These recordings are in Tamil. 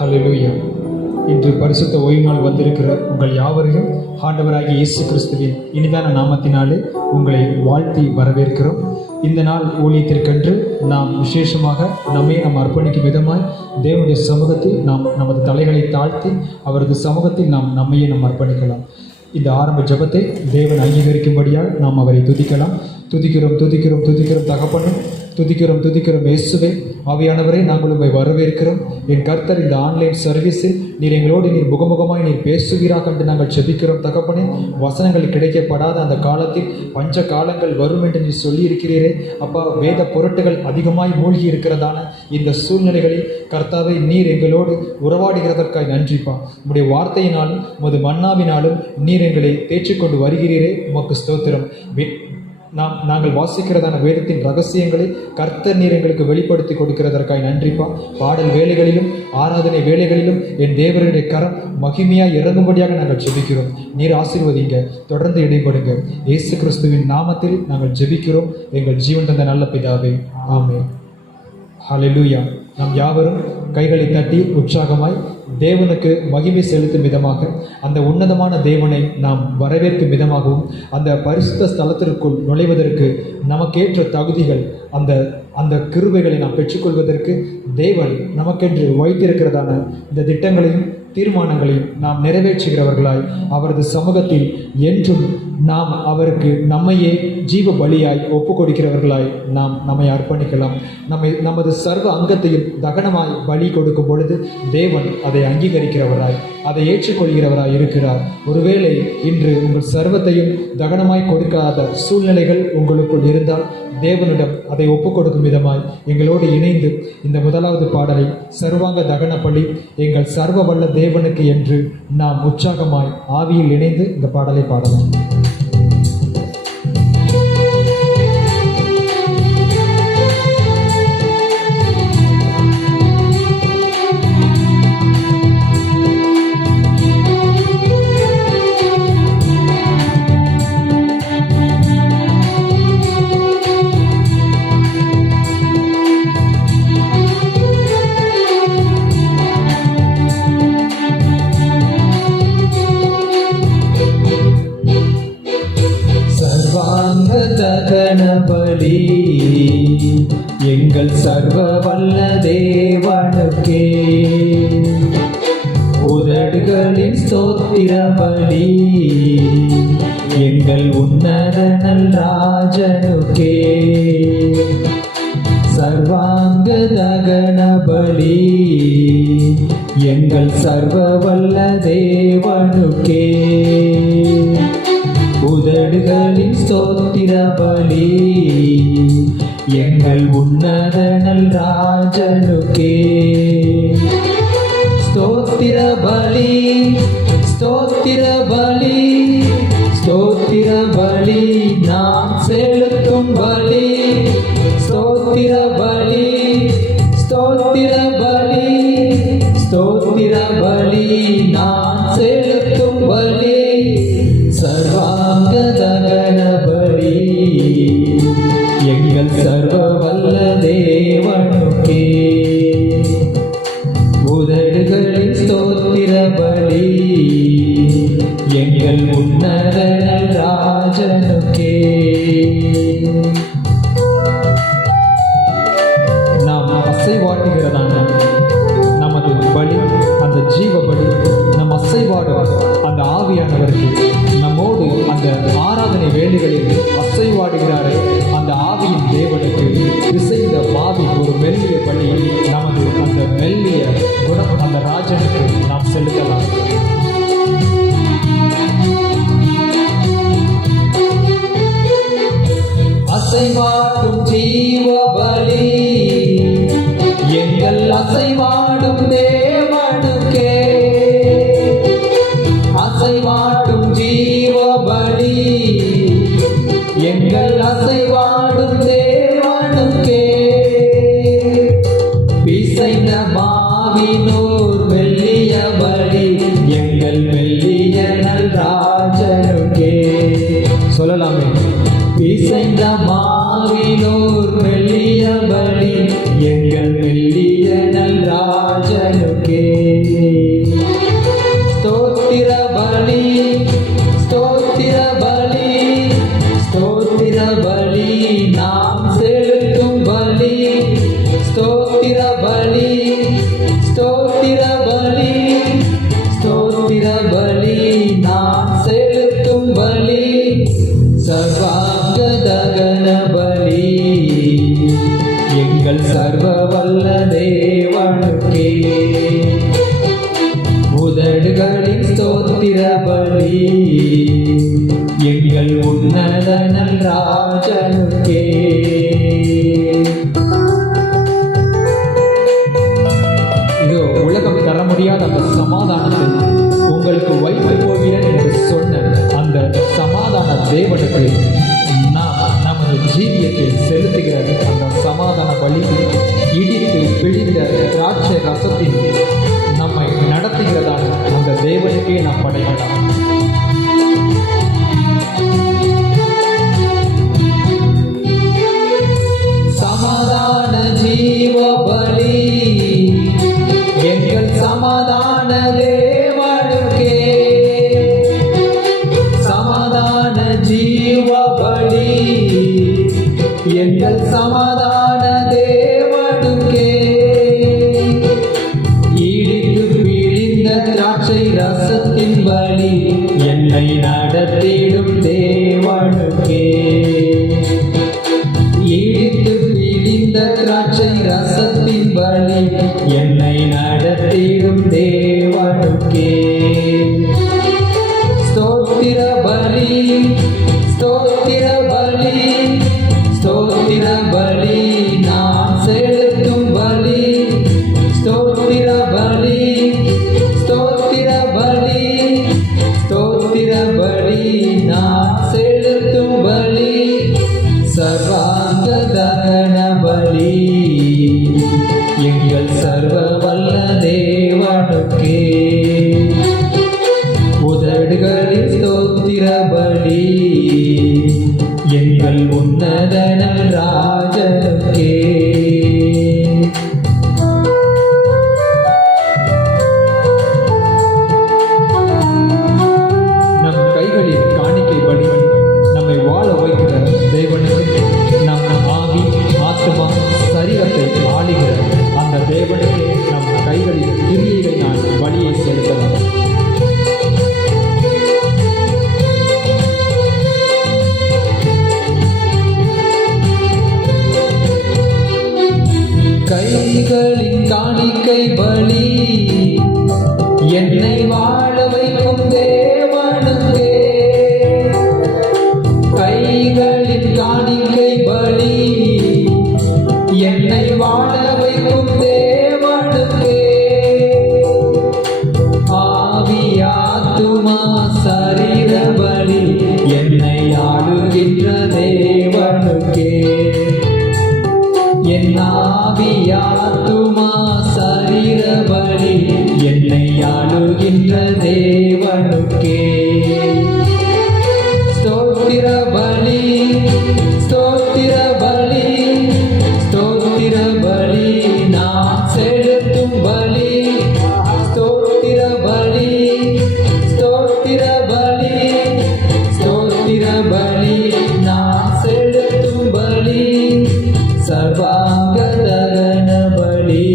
ஹல்லேலூயா. இன்று பரிசுத்த ஓய்வு நாள் வந்திருக்கிற உங்கள் யாவரையும் ஆண்டவராகிய இயேசு கிறிஸ்துவின் இனிதான நாமத்தினாலே உங்களை வாழ்த்தி வரவேற்கிறோம். இந்த நாள் ஊழியத்திற்கென்று நாம் விசேஷமாக நாம் அர்ப்பணிக்கும் விதமாய் தேவனுடைய சமூகத்தில் நாம் நமது தலைகளை தாழ்த்தி அவரது சமூகத்தில் நம்மையே அர்ப்பணிக்கலாம். இந்த ஆரம்ப ஜெபத்தை தேவன் அங்கீகரிக்கும்படியால் நாம் அவரை துதிக்கலாம். துதிக்கிறோம் தகப்பனும், துதிக்கிறோம் இயேசுவே. ஆவியானவரை நாங்கள் உங்களை வரவேற்கிறோம். என் கர்த்தர், இந்த ஆன்லைன் சர்வீஸில் நீர் எங்களோடு முகமுகமாய் பேசுவீராக என்று நாங்கள் ஜெபிக்கிறோம் தகப்பனே. வசனங்கள் கிடைக்கப்படாத அந்த காலத்தில் பஞ்ச காலங்கள் வரும் என்று நீர் சொல்லியிருக்கிறீரே அப்பா. வேத பொருட்டுகள் அதிகமாய் மூழ்கி இருக்கிறதான இந்த சூழ்நிலைகளில் கர்த்தாவை நீர் எங்களோடு உறவாடுகிறதற்காய் நன்றிப்பா. உம்முடைய வார்த்தையினாலும் உமது மன்னாவினாலும் நீர் எங்களை தேற்றிக்கொண்டு வருகிறீரே, உமக்கு ஸ்தோத்திரம். நாங்கள் வாசிக்கிறதான வேதத்தின் ரகசியங்களை கர்த்தர் நீர் எங்களுக்கு வெளிப்படுத்தி கொடுக்கிறதற்காக நன்றிப்பா. பாடல் வேலைகளிலும் ஆராதனை வேலைகளிலும் என் தேவனுடைய கரம் மகிமையாய் இறங்கும்படியாக நாங்கள் ஜெபிக்கிறோம். நீர் ஆசீர்வதிங்க, தொடர்ந்து இடைப்படுங்க. இயேசு கிறிஸ்துவின் நாமத்தில் நாங்கள் ஜெபிக்கிறோம் எங்கள் ஜீவன் தந்த நல்ல பிதாவே, ஆமென். ஹல்லேலூயா. நாம் யாவரும் கைகளை தட்டி உற்சாகமாய் தேவனுக்கு மகிமை செலுத்தும் விதமாக, அந்த உன்னதமான தேவனை நாம் வரவேற்கும் விதமாகவும், அந்த பரிசுத்த ஸ்தலத்திற்குள் நுழைவதற்கு நமக்கேற்ற தகுதிகள், அந்த கிருபைகளை நாம் பெற்றுக்கொள்வதற்கு தேவன் நமக்கென்று வைத்திருக்கிறதான இந்த திட்டங்களையும் தீர்மானங்களையும் நாம் நிறைவேற்றுகிறவர்களாய் அவரது சமூகத்தில் என்றும் நாம் அவருக்கு நம்மையே ஜீவ பலியாய் ஒப்பு கொடுக்கிறவர்களாய் நம்மை அர்ப்பணிக்கலாம். நமது சர்வ அங்கத்தையும் தகனமாய் பலி கொடுக்கும் பொழுது தேவன் அதை அங்கீகரிக்கிறவராய், அதை ஏற்றுக்கொள்கிறவராய் இருக்கிறார். ஒருவேளை இன்று உங்கள் சர்வத்தையும் தகனமாய் கொடுக்காத சூழ்நிலைகள் உங்களுக்குள் இருந்தால் தேவனிடம் அதை ஒப்புக் கொடுக்கும் விதமாய் எங்களோடு இணைந்து இந்த முதலாவது பாடலை, சர்வாங்க தகன பலி எங்கள் சர்வ வல்ல தேவனுக்கு என்று நாம் உற்சாகமாய் ஆவியில் இணைந்து இந்த பாடலை பாடலாம். பலி எங்கள் சர்வ வல்ல தேவனுக்கே, உதடுகளின் ஸ்தோத்திர பலி எங்கள் உன்னத ராஜனுக்கே. சர்வாங்க தகன பலி எங்கள் சர்வ வல்ல தேவனுக்கே, உதடுகளின் ஸ்தோத்திர பலி எங்கள் உன்னத ராஜனுக்கே. ஸ்தோத்திர பலி, ஸ்தோத்திர பலி, ஸ்தோத்திர பலி நாம் செலுத்தும் பலி. ஸ்தோத்திர பலி, ஸ்தோத்திர பலி, ஸ்தோத்திர பலி நாம் செலுத்தும் பலி. சர்வாங்க தகன பலி எங்கள் சர்வ வல்ல தேவனுக்கே, உதடுகளின் ஸ்தோத்திர பலி எங்கள் உன்னத ராஜனுக்கே. நாம் அசைவாட்டுகிறதான நமது பலி, அந்த ஜீவ பலி, நம் அசைவாடும் அந்த ஆவியானவருக்கு நம்மோடு அந்த ஆராதனை வேலைகளில் அசைவாடுகிறாரே அந்த ஆவியின் தேவனுக்கு இசைந்த மாவி ஒரு மெல்லிய பலி நமது அந்த மெல்லிய குணம் அந்த ராஜனுக்கு நாம் செலுத்தலாம். அசைவாடும் ஜீவ பலி எங்கள் அசைவாடும் தேவனுக்கே, அசைவாடும் ஜீவ பலி எங்கள் அசைவாடும் தேவனுக்கே. பிசைந்த மாவினோர் வெள்ளி எங்கள் சர்வ வல்ல தேவனுக்கே உதடுகளின் ஸ்தோத்திர பலி, எங்கள் உன்னத ராஜனுக்கே. இதோ உலகம் தர முடியாத அந்த சமாதானத்தை உங்களுக்கு வைத்து போகிறேன் என்று சொன்ன அந்த சமாதான தேவனுக்கு நாம் நமது ஜீவியத்தில் செலுத்துகிற அந்த சமாதான பலி, இடித்து பிழிந்த திராட்சை ரசத்தின் நம்மை நடத்துகிறதான அந்த தேவனுக்கே நாம் படைக்கலாம். சமாதான ஜீவ பலி, எங்கள் சமாதான தேவனுக்கே. சமாதான ஜீவ பலி, எங்கள் சமாதான தேவனுக்கே. ஈடித்து பிழிந்த திராட்சை ரசத்தின் பலி, என்னை நடத்திடும் தேவனுக்கே. ஈடித்து பிழிந்த திராட்சை ரசத்தின் பலி, என்னை நடத்திடும் தேவனுக்கே. ஸ்தோத்திர பலி, ஸ்தோத்திர பலி, ஸ்தோத்திர பலி, நான் செலுத்தும் பலி. ஸ்தோத்திர பலி, ஸ்தோத்திர பலி, ஸ்தோத்திர பலி, நான் செலுத்தும் பலி. சர்வாங்க தகன பலி, எங்கள் சர்வ வல்ல தேவனுக்கே. உதடுகளில் ஸ்தோத்திர பலி, எங்கள் உன்னத ராஜனுக்கே. நம் கைகளில் காணிக்கை பலி, நம்மை வாழ வைக்கிற தேவனுக்கு, நம் ஆவி ஆத்மா சரீரத்தை ஆளுகிற அந்த தேவனுக்கு நம் கைகளில் கிரியைகளை நான் பலியை செலுத்தலாம். கைகளின் காணிக்கை பலி, என்னை வாழ வைக்கும் தேவனுக்கே. கைகளின் காணிக்கை பலி, என்னை வாழ வைக்கும் தேவனுக்கே. ஆவியாத்துமா சரீர பலி, என்னை ஆளுகின்ற தேவனுக்கே. என் ஆவியாத்துமா சரீர பலி, என்னை ஆளுகின்ற தேவனுக்கே. ஸ்தோத்திர பலி, ஸ்தோத்திர பலி, ஸ்தோத்திர பலி, நான் செலுத்தும் பலி. ஸ்தோத்திர பலி, ஸ்தோத்திர பலி, ஸ்தோத்திர பலி, நான் செலுத்தும் பலி. சர்வாங்க தகன பலி,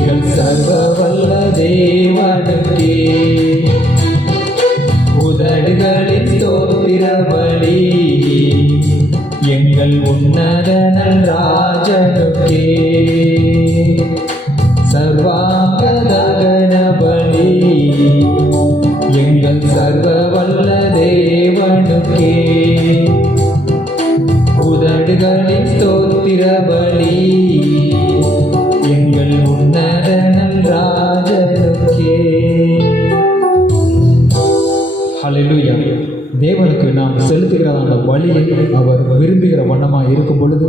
எங்கள் சர்வ வல்ல தேவனுக்கே. உதடுகளின் ஸ்தோத்திர பலி, எங்கள் உன்னத ராஜனுக்கே. சர்வாங்க தகன பலி, எங்கள் சர்வ வல்ல தேவனுக்கே. உதடுகளின் ஸ்தோத்திர பலி, எங்கள் உன்னத ராஜனுக்கே. ஹல்லேலூயா. தேவனுக்கு நாம் செலுத்துகிற அந்த வழியை அவர் விரும்புகிற வண்ணமாக இருக்கும் பொழுது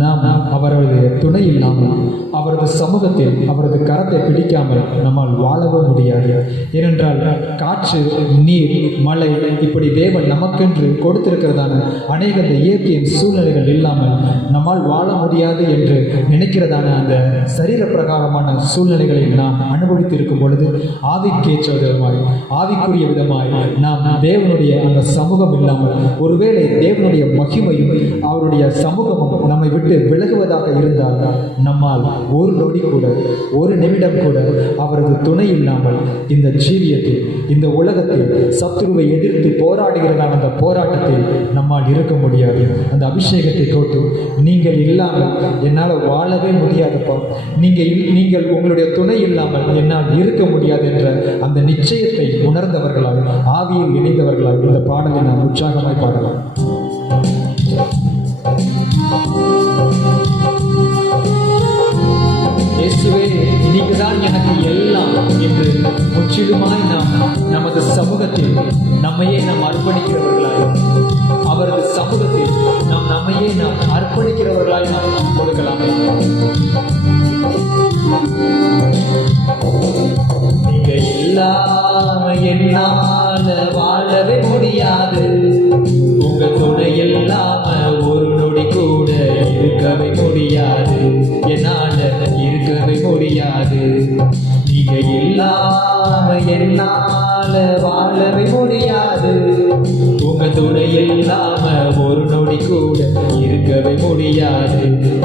நாம் அவரது துணை இல்லாமல், அவரது சமூகத்தில் அவரது கரத்தை பிடிக்காமல் நம்மால் வாழவே முடியாது. ஏனென்றால் காற்று, நீர், மழை, இப்படி தேவன் நமக்கென்று கொடுத்திருக்கிறதான அநேக இந்த இயற்கையின் சூழ்நிலைகள் இல்லாமல் நம்மால் வாழ முடியாது என்று நினைக்கிறதான அந்த சரீர பிரகாரமான சூழ்நிலைகளை நாம் அனுபவித்திருக்கும் பொழுது ஆவிக்கேற்ற விதமாய், ஆவிக்குரிய விதமாய் நாம் தேவனுடைய அந்த சமூகம் இல்லாமல், ஒருவேளை தேவனுடைய மகிமையும் அவருடைய சமூகமும் நம்மை விட்டு விலகுவதாக இருந்தால் நம்மால் ஒரு நொடி கூட, ஒரு நிமிடம் கூட அவரது துணை இல்லாமல் இந்த ஜீவியத்தில், இந்த உலகத்தில் சத்துருவை எதிர்த்து போராடுகிறதான அந்த போராட்டத்தில் நம்மால் இருக்க முடியாது. அந்த அபிஷேகத்தை கொண்டு நீங்கள் இல்லாமல் என்னால் வாழவே முடியாதப்பா, நீங்கள் உங்களுடைய துணை இல்லாமல் என்னால் இருக்க முடியாது என்ற அந்த நிச்சயத்தை உணர்ந்தவர்களால், ஆவியில் இணைந்தவர்களால் இந்த பாடலை நாம் உற்சாகமாய் பாடலாம். இயேசுவே, நீங்க தான் எனக்கு எல்லாம் என்று முற்றிலுமாய் நாம் நமது சமூகத்தில் நம்மையே நாம் அர்ப்பணிக்கிறவர்களாய், அவரது சமூகத்தில் நம்மையே நாம் அர்ப்பணிக்கிறவர்களாய் நாம் கொடுக்கலாமே. நீங்க இல்லாம என்னால வாழவே முடியாது, உங்க துணை இல்லாம ஒரு நொடி கூட இருக்கவே முடியாது, என்னால இருக்கவே முடியாது. நீங்க இல்லாம என்னால வாழவே முடியாது, உங்க துணை இல்லாம ஒரு நொடி கூட இருக்கவே முடியாது,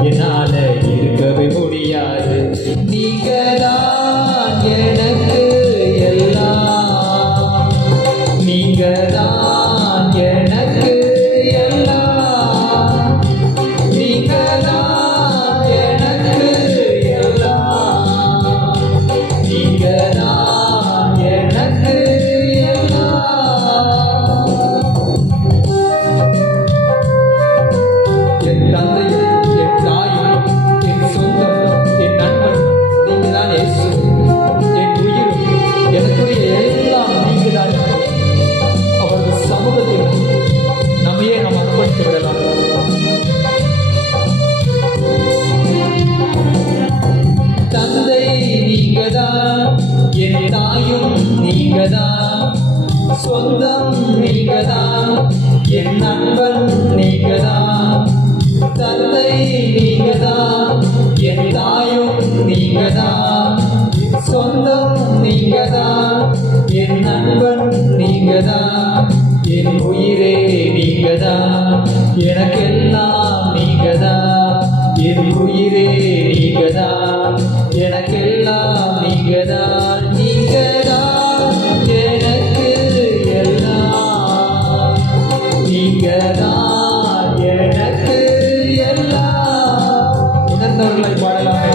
என்னால இருக்கவே முடியாது. நீங்க தான் எனக்கு எல்லாம், நீங்க தான் எனக்கு எல்லாம், நீங்க தான் எனக்கு எல்லாம், நீங்க தான் எனக்கு எல்லாம். என் தந்தையும் என் தாயும் என் சொந்தம் என் நண்பன் நீங்க தான் இயேசு. என் உயிரும் எனக்குரிய எல்லாம் நீங்க தான். அவரது சமூகத்தில் நம்மையே நாம் அர்ப்பணித்து விடலாம். தந்தை நீங்க தான், என் தாயும் நீங்க தான், சொந்தம் நீங்க தான், என் நண்பன் நீங்க தான். தந்தை நீங்க தான், என் தாயும் நீங்க தான், சொந்தம் நீங்க தான், என் நண்பன் நீங்க தான், என் உயிரே நீங்க தான், எனக்கெல்லாம் நீங்க தான், என் உயிரே நீங்க தான், எனக்கெல்லாம் நீங்க தான். நீங்க தான் எனக்கு எல்லாம், நீங்க தான் எனக்கு எல்லாம். உணர்ந்தவர்களை பாடலாமே.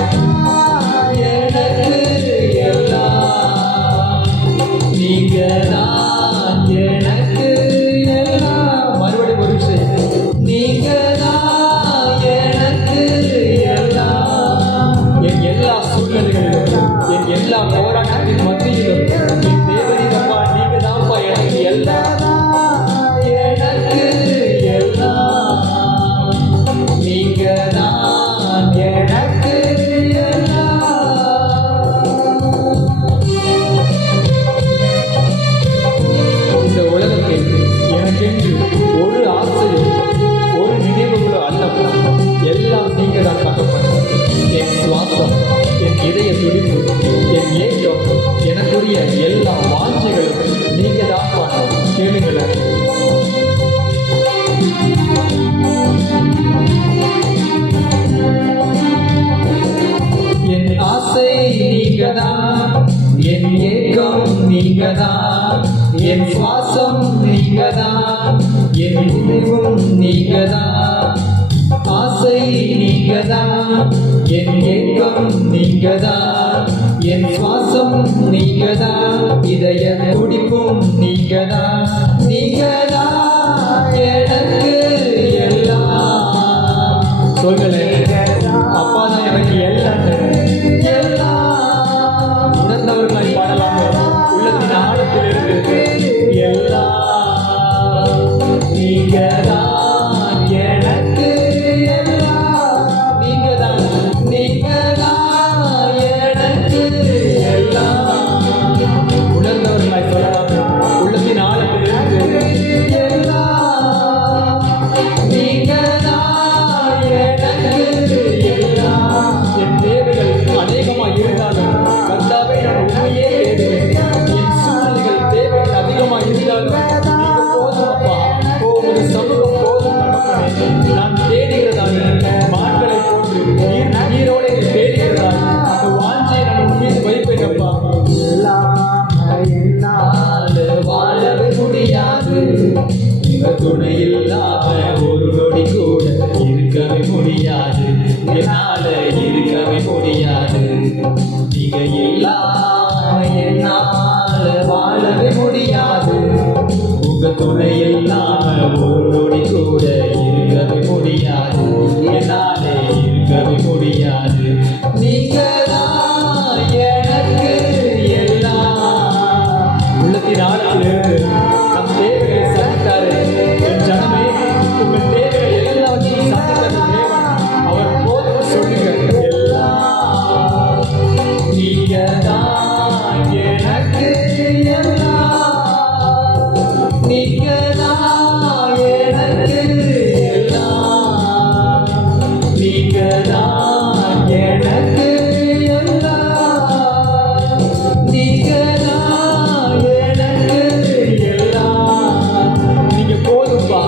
எனக்கு எல்லாம், நீங்க தான் எனக்கு எல்லாம். மறுபடியும் ஒரு விஷயம், நீங்க தான் எனக்கு எல்லாம். என் எல்லா சூழ்நிலைகளிலும், என் எல்லா போராட்டத்தின் மத்தியிலும் என் தேவனிடப்பா நீங்க தான்ப்பா எனக்கு எல்லாம், எனக்கு எல்லாம், நீங்க தான் எனக்கு எல்லாம். இந்த உலகத்தில் எனக்கென்று ஒரு ஆசையும் ஒரு நினைவுகளோ அல்லப்பா, எல்லாம் நீங்க தான் தகப்பன். என் சுவாசம், என் இதய துடிப்பு, என் ஏக்கம், எனக்குரிய எல்லா வாஞ்சைகளும் நீங்க தான் பாடணும். கேளுங்களேன். என் ஆசை நீங்க தான், என் ஏக்கம் நீங்க தான், என் சுவாசம் நீங்க தான், என் நினைவும் நீங்க தான். ஆசை நீங்க தான், என் ஏக்கம் நீங்க தான், என் சுவாசம் நீங்க தான், இதய துடிப்பும் நீங்க தான். நீங்க தான் எனக்கு எல்லாம். சொல்லுங்களேன், அப்பா தான் எனக்கு எல்லாம் எல்லாம். உணர்ந்தவர்களை பாடலாங்க. உள்ளத்தின் ஆழத்திலிருந்து எல்லாம் நீங்க தான் எனக்கு எல்லாம், நீங்க தான், நீங்க தான் எனக்கு எல்லாம். உணர்ந்தவர்களை சொல்லலாம். உள்ளத்தின் ஆழத்திலிருந்து எல்லாம் நீங்க தான் எனக்கு எல்லாம். என் தேவைகள் அநேகமாக இருந்தாலும் கர்த்தாவே நான் உண்மையே தேடுவேன். என் சூழ்நிலைகள் தேவைகள் அதிகமாக இருந்தாலும் நீங்க போதும் அப்பா. உமது சமூகம் என்னால இருக்கவே முடியாது. நீங்க இல்லாம என்னால வாழவே முடியாது. உங்க துணை இல்லாம ஒரு நொடி கூட இருக்கவே முடியாது. என்னால இருக்கவே முடியாது. நீங்க தான் எனக்கு எல்லாம். உள்ளத்தின் ஆழத்திலிருந்து நம் தேவைகளை சந்தித்தாரு. என் ஜனமே, உங்கள் தேவைகள் எல்லாவற்றையும் சந்தித்த தேவன் அவர் போதும் சொல்லுங்க. எல்லாம் நீங்க தான் எனக்கு எல்லாம். நீங்க தான் எனக்கு எல்லாம். நீங்க தான் எனக்கு எல்லாம். நீங்க தான் எனக்கு எல்லாம். நீங்க போதும்பா,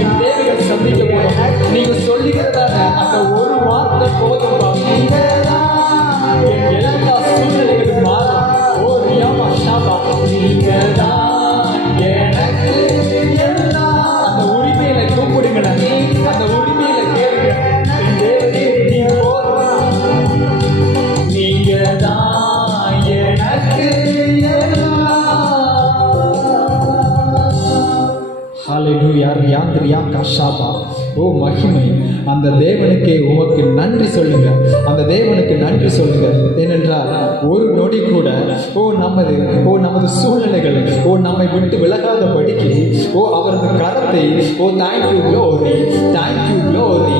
என் தேவைகள் சந்திக்க போதும். நீங்க சொல்லிக்கிறதான அந்த ஒரு வார்த்தை போதும்பா. நீங்க தான் என் எல்லா சூழ்நிலைகளும் மாறும். ஓ ரியாமா ஷாபா, நீங்க தான் எனக்கு எல்லாம். அந்த உரிமையில கூப்பிடுங்கள, அந்த உரிமையில கேளுங்க. என் தேவனே, நீங்க போதும். நீங்க தான் எனக்கு எல்லாம். ஹalleluya ரியா கஷாபா. ஓ மகிமை, அந்த தேவனுக்கே உமக்கு நன்றி சொல்லுங்க. அந்த தேவனுக்கு நன்றி சொல்லுங்க. ஏனென்றால் ஒரு நொடி கூட நமது சூழ்நிலைகள் நம்மை விட்டு விலகாத படிக்கு அவரது கரத்தை தேங்க்யூ க்ளோரி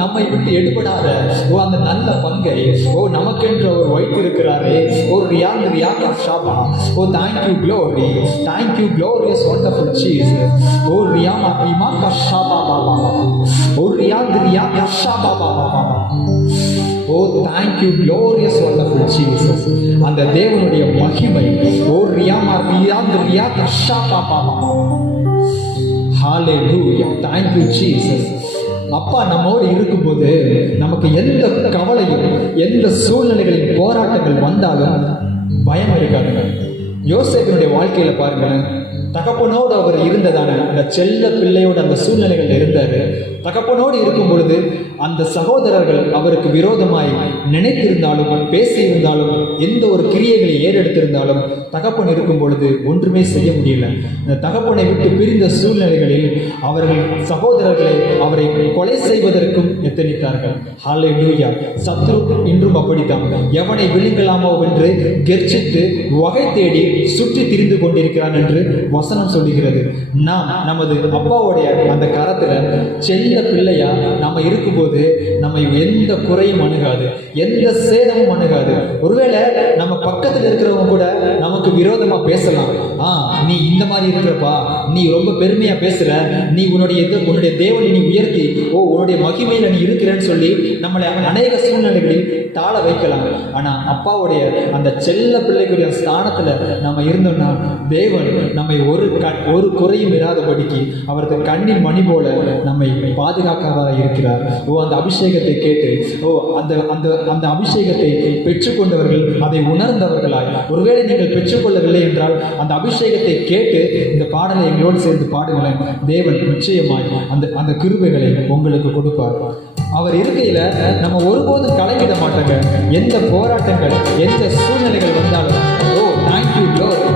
நம்மை விட்டு எடுபடாத அந்த நல்ல பங்கை நமக்கென்று அவர் வைத்திருக்கிறாரே. ரியா கஷாபா. Thank you glorious wonderful Jesus. ரியாமா ரிமா கஷாபா பாபா. ரியா கஷாபா பாபா. thank you glorious wonderful Jesus. அந்த தேவனுடைய மகிமை. ரியாமா ரியா கஷாபா Baba. hallelujah, thank you Jesus. அப்பா நம்மோடு இருக்கும்போது நமக்கு எந்த கவலையும் எந்த சூழ்நிலைகளின் போராட்டங்கள் வந்தாலும் பயம் இருக்காதுங்க. யோசேப்பினுடைய வாழ்க்கையில பாருங்களேன், தகப்பனோடு அவர் இருந்ததான அந்த செல்ல பிள்ளையோட அந்த சூழ்நிலைகள் இருந்தாரு. தகப்பனோடு இருக்கும் பொழுது அந்த சகோதரர்கள் அவருக்கு விரோதமாய் நினைத்திருந்தாலும் பேசியிருந்தாலும் எந்த ஒரு கிரியைகளை ஏறெடுத்திருந்தாலும் தகப்பன் இருக்கும் பொழுது ஒன்றுமே செய்ய முடியல. இந்த தகப்பனை விட்டு பிரிந்த சூழ்நிலைகளில் அவர்கள் சகோதரர்களை அவரை கொலை செய்வதற்கும் எத்தனித்தார்கள். ஹல்லேலூயா. சத்ரு இன்றும் அப்படித்தான். எவனை விழுங்கலாமோ என்று கெர்ச்சித்து வகை தேடி சுற்றி திரிந்து கொண்டிருக்கிறான் என்று வசனம் சொல்லுகிறது. நாம் நமது அப்பாவுடைய அந்த கரத்துல செல்ல பிள்ளையா நம்ம இருக்கும்போது நம்ம எந்த குறையும் அணுகாது, எந்த சேதமும் அணுகாது. ஒருவேளை நம்ம பக்கத்தில் இருக்கிறவங்க கூட நமக்கு விரோதமா பேசலாம். நீ இந்த மாதிரி இருக்கிறப்பா, நீ ரொம்ப பெருமையா பேசுற, நீ உன்னுடைய தேவனை நீ உயர்த்தி உன்னுடைய மகிமையில நீ இருக்கிறேன்னு சொல்லி நம்மளை அநேக சூழ்நிலைகளில் தாழ வைக்கலாம். ஆனா அப்பாவுடைய அந்த செல்ல பிள்ளைக்குரிய ஸ்தானத்துல நம்ம இருந்தோம்னா தேவன் நம்மை ஒரு குறையும் இராதபடிக்கு அவரது கண்ணின் மணி போல நம்மை பாதுகாக்காதா இருக்கிறார். அந்த அபிஷேகத்தை கேட்டு அந்த அபிஷேகத்தை பெற்றுக்கொண்டவர்கள் அதை உணர்ந்தவர்களாய், ஒருவேளை நீங்கள் பெற்றுக்கொள்ளவில்லை என்றால் அந்த அபிஷேகத்தை கேட்டு இந்த பாடலை எங்களோடு சேர்ந்து பாடுங்களேன். தேவன் நிச்சயமாய் அந்த கிருபைகளை உங்களுக்கு கொடுப்பார். அவர் இருக்கையில நம்ம ஒருபோதும் கலங்கிட மாட்டாங்க. எந்த போராட்டங்கள் எந்த சூழ்நிலைகள் வந்தாலும் தேங்க்யூ லார்ட்.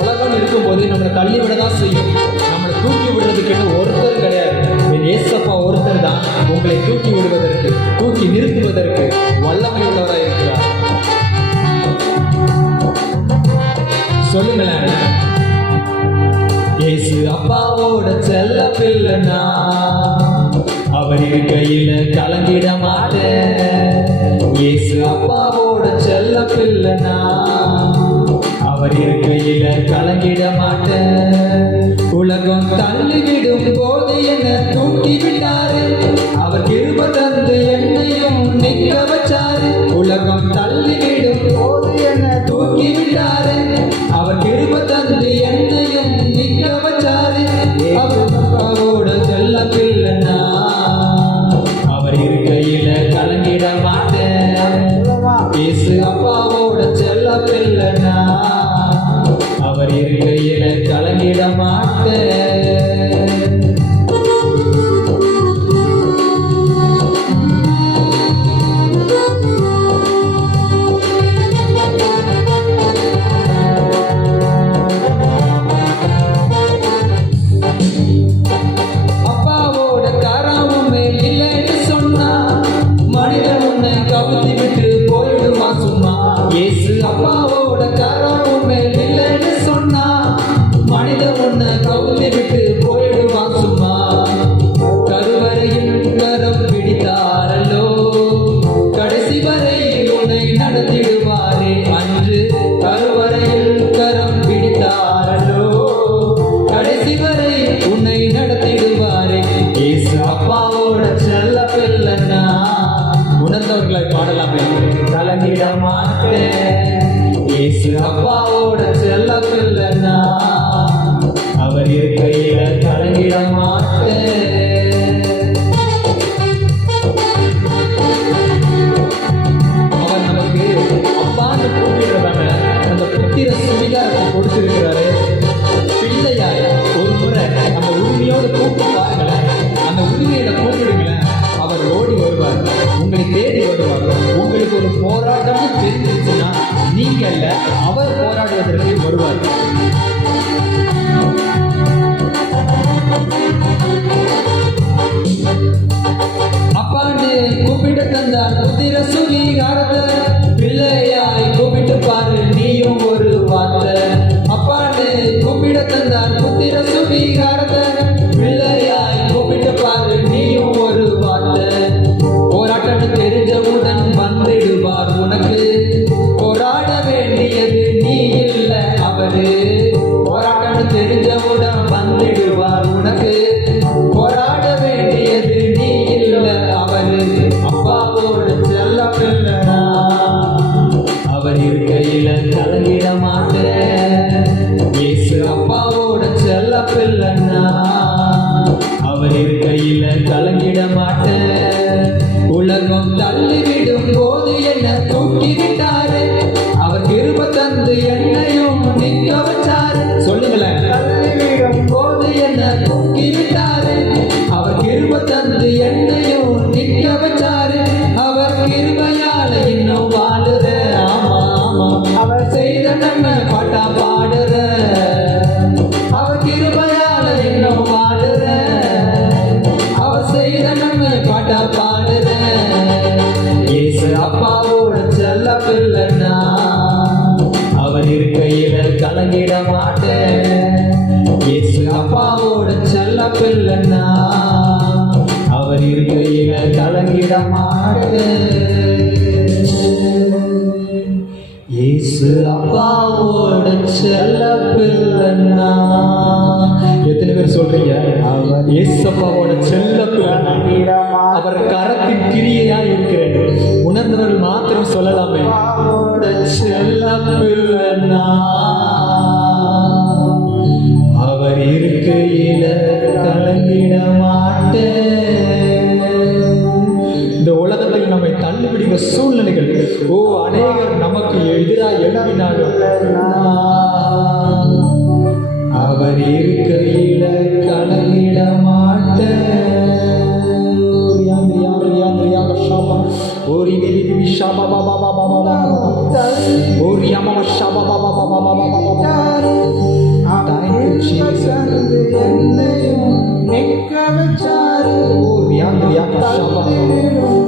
உலகம் இருக்கும்போது நம்மளை தள்ளி விடதான் செய்யும். நம்மளை தூக்கி விடுறதுக்கு ஒருத்தர் கிடையாது. ஏசப்பா ஒருத்தர் தான் உங்களை தூக்கி விடுவதற்கு, தூக்கி நிறுத்துவதற்கு வல்லமை உள்ளவராக இருக்கிறார். சொல்லுங்களேன். இயேசு அப்பாவோட செல்ல பிள்ளைனா அவர் இருக்கையில கலங்கிட மாட்டேன். இயேசு அப்பாவோட செல்ல பிள்ளைனா அவர் இருக்கையில கலங்கிட மாட்டேன். உலகம் தள்ளிவிடும் போது என்ன தூக்கி விட்டாரு, அவர் கிருபை தந்து என்னையும் நிற்க வச்சாரு. உலகம் தள்ளிவிடும் போது என்ன தூக்கி விட்டாரு, அவர் கிருபை தந்து என்னையும் நிற்க வச்சாரு. அவரோட செல்ல பிள்ளைனா அவர் இருக்கையில கலங்கிட மாட்டேன். இயேசு அப்பாவோட செல்ல பிள்ளைனா அவர் இருக்கையில கலங்கிட மாட்டேன். உணர்ந்தவர்களாய் பாடலாமே. கலங்கிட மாட்டேன், இயேசு அப்பாவோட செல்ல பிள்ளைனா, அவர் இருக்கையில கலங்கிட மாட்டேன். அவர் நமக்கு அப்பான்னு கூப்பிடுறதான அந்த புத்திர சுவிகாரத்தை கொடுத்திருக்கிறாரு. பிள்ளையாய் ஒரு முறை அந்த உரிமையோடு கூப்பிட்டு பாருங்களேன், அந்த உரிமையில கூப்பிடுங்களேன், அவர் ஓடி வருவார், உங்களை தேடி வருவார். உங்களுக்கு ஒரு போராட்டம் தெரிஞ்சிருச்சுன்னா நீங்க அல்ல, அவர் போராடுவதற்கு வருவார். அப்பான்னு கூப்பிட்டு தந்தார் புத்திர சுவிகாரத்தை, பிள்ளையாய் கூப்பிட்டு பாரு நீயும் ஒரு வார்த்தை. அப்பான்னு கூப்பிட தந்தார் புத்திர சுவிகாரத்தை, பிள்ளையாய் கூப்பிட்டு பாரு நீயும் ஒரு வார்த்தை. போராட்டம் தெரிஞ்சவுடன் வந்துடுவார் உனக்கு, போராட வேண்டியது நீ இல்லை அவரு. போராட்டம் தெரிஞ்சவுடன் வந்துடுவார் உனக்கு, போராட வேண்டியது நீ இல்லை அவரு. அப்பாவோட செல்ல பிள்ளைனா, அவர் இருக்கையில கலங்கிட மாட்டேன், இயேசு அப்பாவோட செல்ல பிள்ளைனா, அவர் இருக்கையில கலங்கிட மாட்டேன். உலகம் தள்ளிவிடும் போது என்ன தூக்கி விட்டாரு, அவர் கிருபை தந்து என்னையும் நிற்க வச்சாரு. சொல்லுங்களேன். தள்ளிவிடும் போது என்ன தூக்கி விட்டாரு, அவர் கிருபை தந்து என்னையும் நிற்க வச்சாரு. அவர் கிருபையால இன்னும் வாழுற, ஆமா ஆமா, அவர் செய்த நன்மை பாட்டா பாடுற. அவர் கிருபையால இன்னும் வாழுற, அவர் செய்த நன்மை பாட்டா பாடுற. இயேசு அப்பாவோட செல்ல பிள்ளைனா, அவர் இருக்கையில கலங்கிட மாட்டேன், இயேசு அப்பாவோட செல்ல பிள்ளைனா, அவர் இருக்கையில கலங்கிட மாட்டேன், இயேசு அப்பாவோட செல்ல பிள்ளைனா. எத்தனை பேர் சொல்றீங்க அவர் இயேசப்பாவோட செல்ல பிள்ளை, அவர் கரத்தின் கிரியையா இருக்கிறேன் உணர்ந்தவர்கள் மாத்திரம் சொல்லலாமே. செல்ல பிள்ளைனா, அவர் இருக்கையில கலங்கிட மாட்டேன். இந்த உலகத்தில் நம்மை தள்ளிவிடுகிற சூழ்நிலைகள் அநேகர் நமக்கு எதிராக எழுப்பினாலும் அவர் இருக்கையில கலங்கிட மாட்டேன்.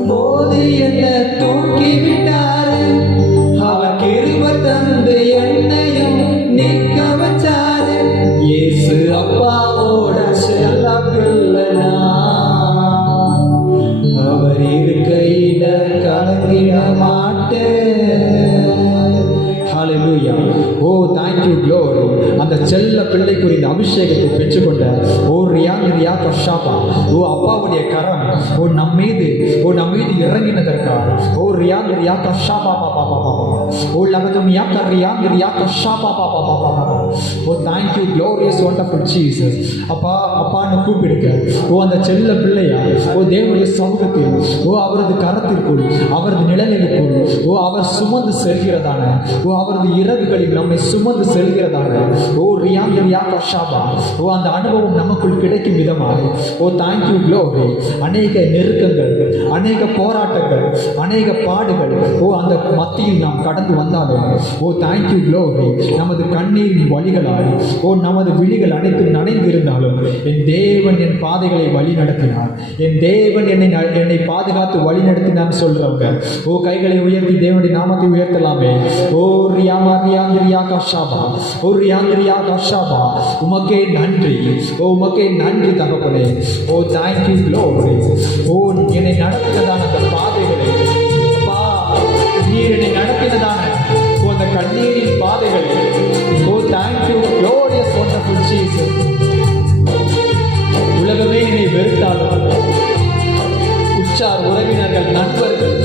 போது என்ன தூக்கி விட்டாரு, அவர் கிருபை தந்து என்னையும் நிற்க வச்சாரு. இயேசு அப்பாவோட செல்ல பிள்ளைனா, அவர் இருக்கையில கலங்கிட மாட்டேன். ஹல்லேலூயா. ஓ thank you glory. அந்த செல்ல பிள்ளைக்குரிய இந்த அபிஷேகத்தை பெற்றுக்கொண்ட ரியா கஷாபா, அப்பாவுடைய கரம் நம்மீது இறங்கினதற்காக Riya கஷாபா லகதுமியா Riya கஷாபா. thank you glorious wonderful Jesus. அப்பான்னு கூப்பிடுங்க. அந்த செல்ல பிள்ளையா தேவனுடைய சமூகத்தில் அவரது கரத்திற்குள், அவரது நிழலிற்குள் அவர் சுமந்து செல்கிறதான, அவரது இரவுகளில் நம்மை சுமந்து செல்கிறதான ரியா கஷாபா, அந்த அனுபவம் நமக்குள் கிடைக்கும் விதமாக thank you glory. அநேக நெருக்கங்கள், அநேக போராட்டங்கள், அநேக பாடுகள் அந்த மத்தியில் நாம் கடந்து வந்தாலும் thank you glory. நமது கண்ணீரின் வழிகளால் நமது விழிகள் அனைத்தும் நனைந்திருந்தாலும் என் தேவன் என் பாதைகளை வழி நடத்தினார், என் தேவன் என்னை பாதுகாத்து வழி நடத்தினார் சொல்றவங்க கைகளை உயர்த்தி தேவனுடைய நாமத்தை உயர்த்தலாமே. ரியா கஷாபா, ரியா கஷாபா, உமக்கே நன்றி, உமக்கே நன்றி தகப்பனே. thank you glory. என்னை நடத்தினதான அந்த பாதைகளை, நீர் என்னை நடத்தினதான அந்த கண்ணீரின் பாதைகளை thank you glorious wonderful Jesus. உலகமே என்னை வெறுத்தாலும், உற்றார் உறவினர்கள், நண்பர்கள்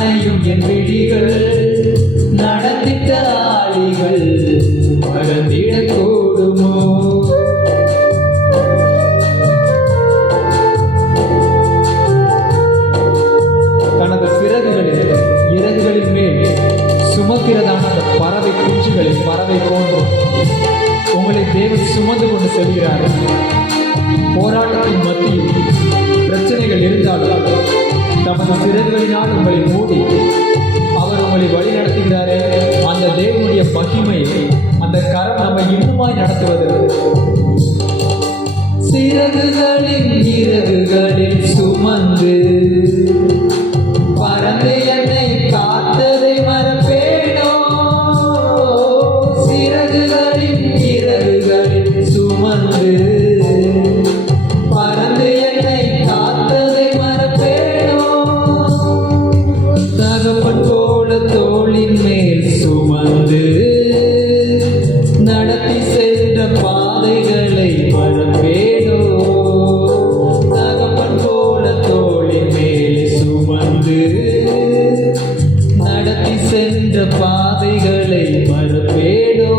நனையும் என் விழிகள், நடத்திட்ட ஆளிகள் மறந்திடக்கூடுமோ? தனது இறகுகளின் மேல் சுமக்கிறதான அந்த பறவை குஞ்சுகளில் பறவை போன்றும் உங்களை தேவன் சுமந்து கொண்டு செல்கிறார். போராட்டத்தின் மத்தியில் பிரச்சனைகள் இருந்தாலும் தமது சிறகுகளினால் உங்களை மூடி அவர் உங்களை வழி நடத்துகிறாரே, அந்த தேவனுடைய மகிமையை அந்த கரம் நம்மை இன்னுமாய் நடத்துவது. சிறகுகளின் இறகுகளில் சுமந்து பறந்து என்னை காத்ததை மறப்பேனோ? சிறகுகளின் இறகுகளில் சுமந்து பறந்து என்னை காத்ததை மறப்பேனோ? தகப்பன் போல தோளின் மேல் சுமந்து நடத்தி சென்ற பாதைகளை மறப்பேனோ? தகப்பன் போல தோளின் மேல் சுமந்து நடத்தி சென்ற பாதைகளை மறப்பேனோ?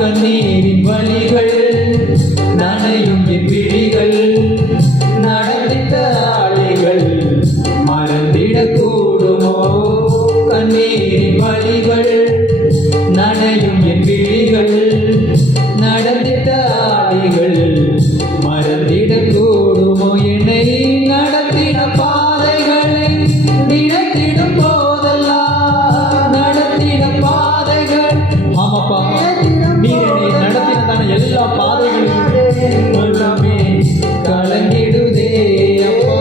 கண்ணீரின் வழிகள், நனையும் என் விழிகள், நடத்திட்ட ஆளிகள் மறந்திடக்கூடுமோ? கண்ணீரின் வழிகள், நனையும் என் விழிகள், நடத்திட்ட ஆளிகள் மறந்திடக்கூடுமோ? என்னை நடத்தின பாதைகளை நினைத்திடும் போதெல்லாம், நடத்தின பாதைகள், ஆமாப்பா, நீர் என்னை நடத்தினதான எல்லா பாதைகளிலும் உள்ளமே கலங்கிடுதே. அப்பா,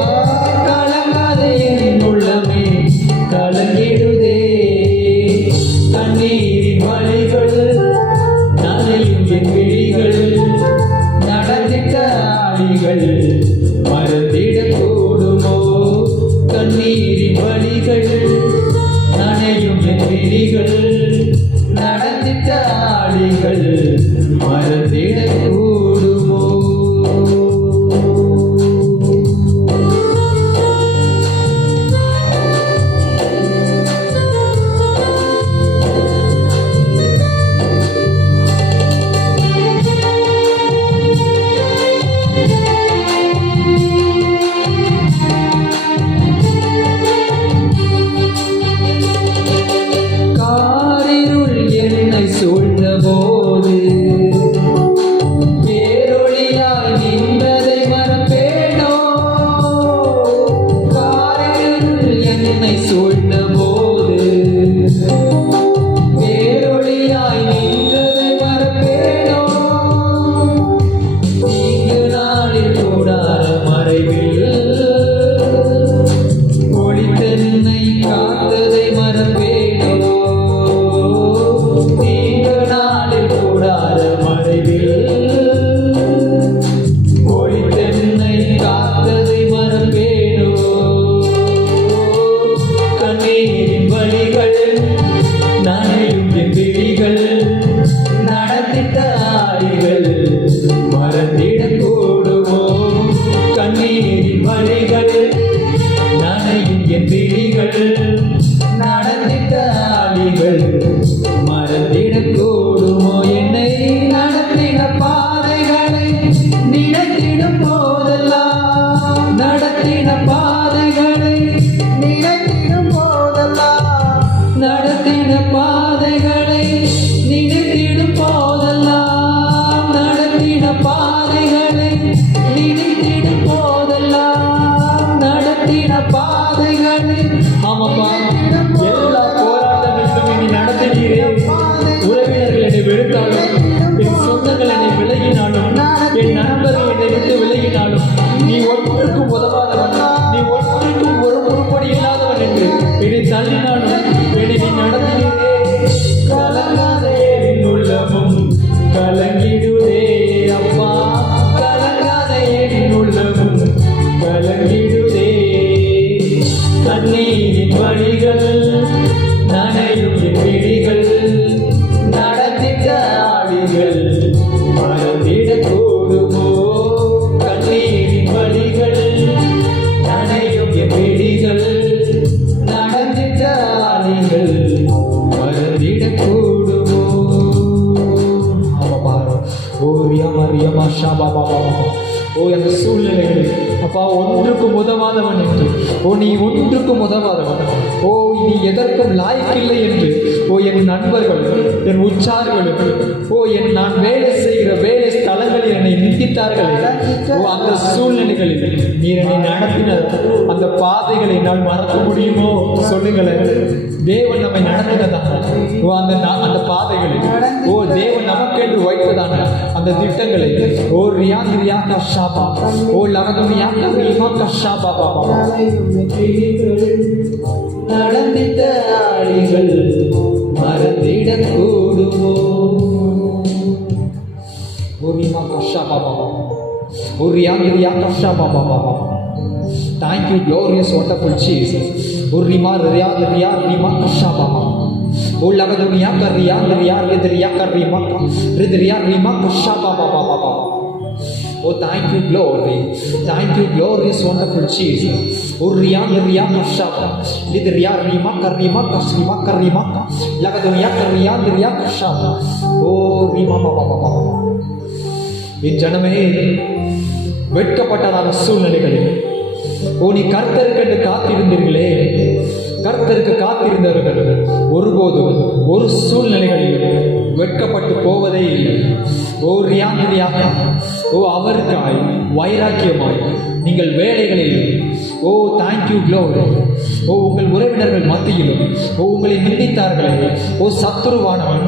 கலங்காதே என் உள்ளமே கலங்கிடுதே. கண்ணீரின் வழிகள், நனையும் என் விழிகள், நடந்திட்ட ஆளிகள் மறந்திடக்கூடுமோ? கண்ணீரின் வழிகள், நனையும் என் விழிகள், நடந்திட்ட ஆளிகள் மறந்திடக்கூடுமோ? காரிருள் என்னை சூழ்ந்தபோது பேரொளியாய் நின்றதை மறப்பேனோ? காரிருள் என்னை சூழ்ந்தபோது பேரொளியாய் நின்றதை மறப்பேனோ? தீங்கு நாளில் கூடார மறைவில் ஒளித்தென்னை காத்ததை மறப்பேனோ? தீங்கு நாளில் கூடார மறைவில் ஒளித்தென்னை காத்ததை மறப்பேனோ? கண்ணீரின் வழிகள், நனையும் என் விழிகள், நடத்திட்ட ஆளிகள் மறந்திடக்கூடுமோ? கண்ணீரின் வழிகள், நனையும் என் விழிகள், நடத்திட்ட ஆளிகள் மறந்திடக்கூடுமோ? என்னை நடத்தின பாதைகளை நினைத்திடும் போதெல்லாம், நடத்தின பாதைகளை நினைத்திடும் போதெல்லாம், நடத்தின பாதைகளை நினைத்திடும் போதெல்லாம், நடத்தின பாதைகளை நினைத்திடும் போதெல்லாம், நடத்தின பாதைகளை, ஆமாப்பா, எல்லா போராட்டங்களுக்கும் நீ நடத்தினீரே. உறவினர்கள் என்னை வெறுத்தாலும், என் சொந்தங்கள் என்னை விலகினாலும், என் நண்பர்கள் என்னை விட்டு விலகினாலும், நீ ஒன்றுக்கும் உதவாதவன், நீ ஒன்றுக்கும் ஒரு உருப்படி இல்லாதவன் என்று என்னை தள்ளினாலும் என்னை நீ நடத்தினீரே. கலங்காதே என் உள்ளமும் கலங்கிடுதே. அப்பா, கலங்காதே என் உள்ளமும் கலங்கிடுதே. கண்ணீரின் வழிகள், நனையும் என் விழிகள், நடத்திட்ட ஆளிகள் மறந்திடக்கூடுமோ? கண்ணீரின் வழிகள், நனையும் என் விழிகள், அந்த சூழ்நிலைகளில் அப்பா ஒன்றுக்கும் உதவாதவன் என்று, நீ ஒன்றுக்கும் உதவாதவன், நீ எதற்கும் லாய்க்கில்லை என்று என் நண்பர்களும் என் உற்சார்களும் நான் வேலை செய்கிற வேலை ஸ்தலங்களில் என்னை நிந்தித்தார்களே, அந்த சூழ்நிலைகளில் நீர் என்னை நடத்தின அந்த பாதைகளை என்னால் மறக்க முடியுமோ? சொல்லுங்களேன். தேவன் நம்மை நடத்தினதான அந்த பாதைகளை, தேவன் நமக்கென்று வைத்ததான அந்த திட்டங்களை, நடந்திட்ட ஆளிகள் மறந்திடக்கூடுமோ? Thank you, glorious, wonderful Jesus. Urima ria ria rima kashaba. Ulagadunia karia ria ria karima ria rima kashaba baba baba. Thank you, glory. Thank you, glorious, wonderful Jesus. Uria ria kashaba. Ria rima karima kasrima karima. Lagadunia karia ria kashaba. Rima baba baba. In ஜனமே, வெட்கப்பட்டதான சூழ்நிலைகளில் நீ கர்த்தருக்கென்று காத்திருந்தீர்களே, கர்த்தருக்கு காத்திருந்தவர்கள் ஒருபோதும் ஒரு சூழ்நிலைகளிலும் வெட்கப்பட்டு போவதே இல்லை. அவருக்காய் வைராக்கியமாய் நீங்கள் வேலைகளில் தேங்க்யூ க்ளோரி. உங்கள் உறவினர்கள் மத்தியிலும் உங்களை நிந்தித்தார்களே, சத்துருவானவன்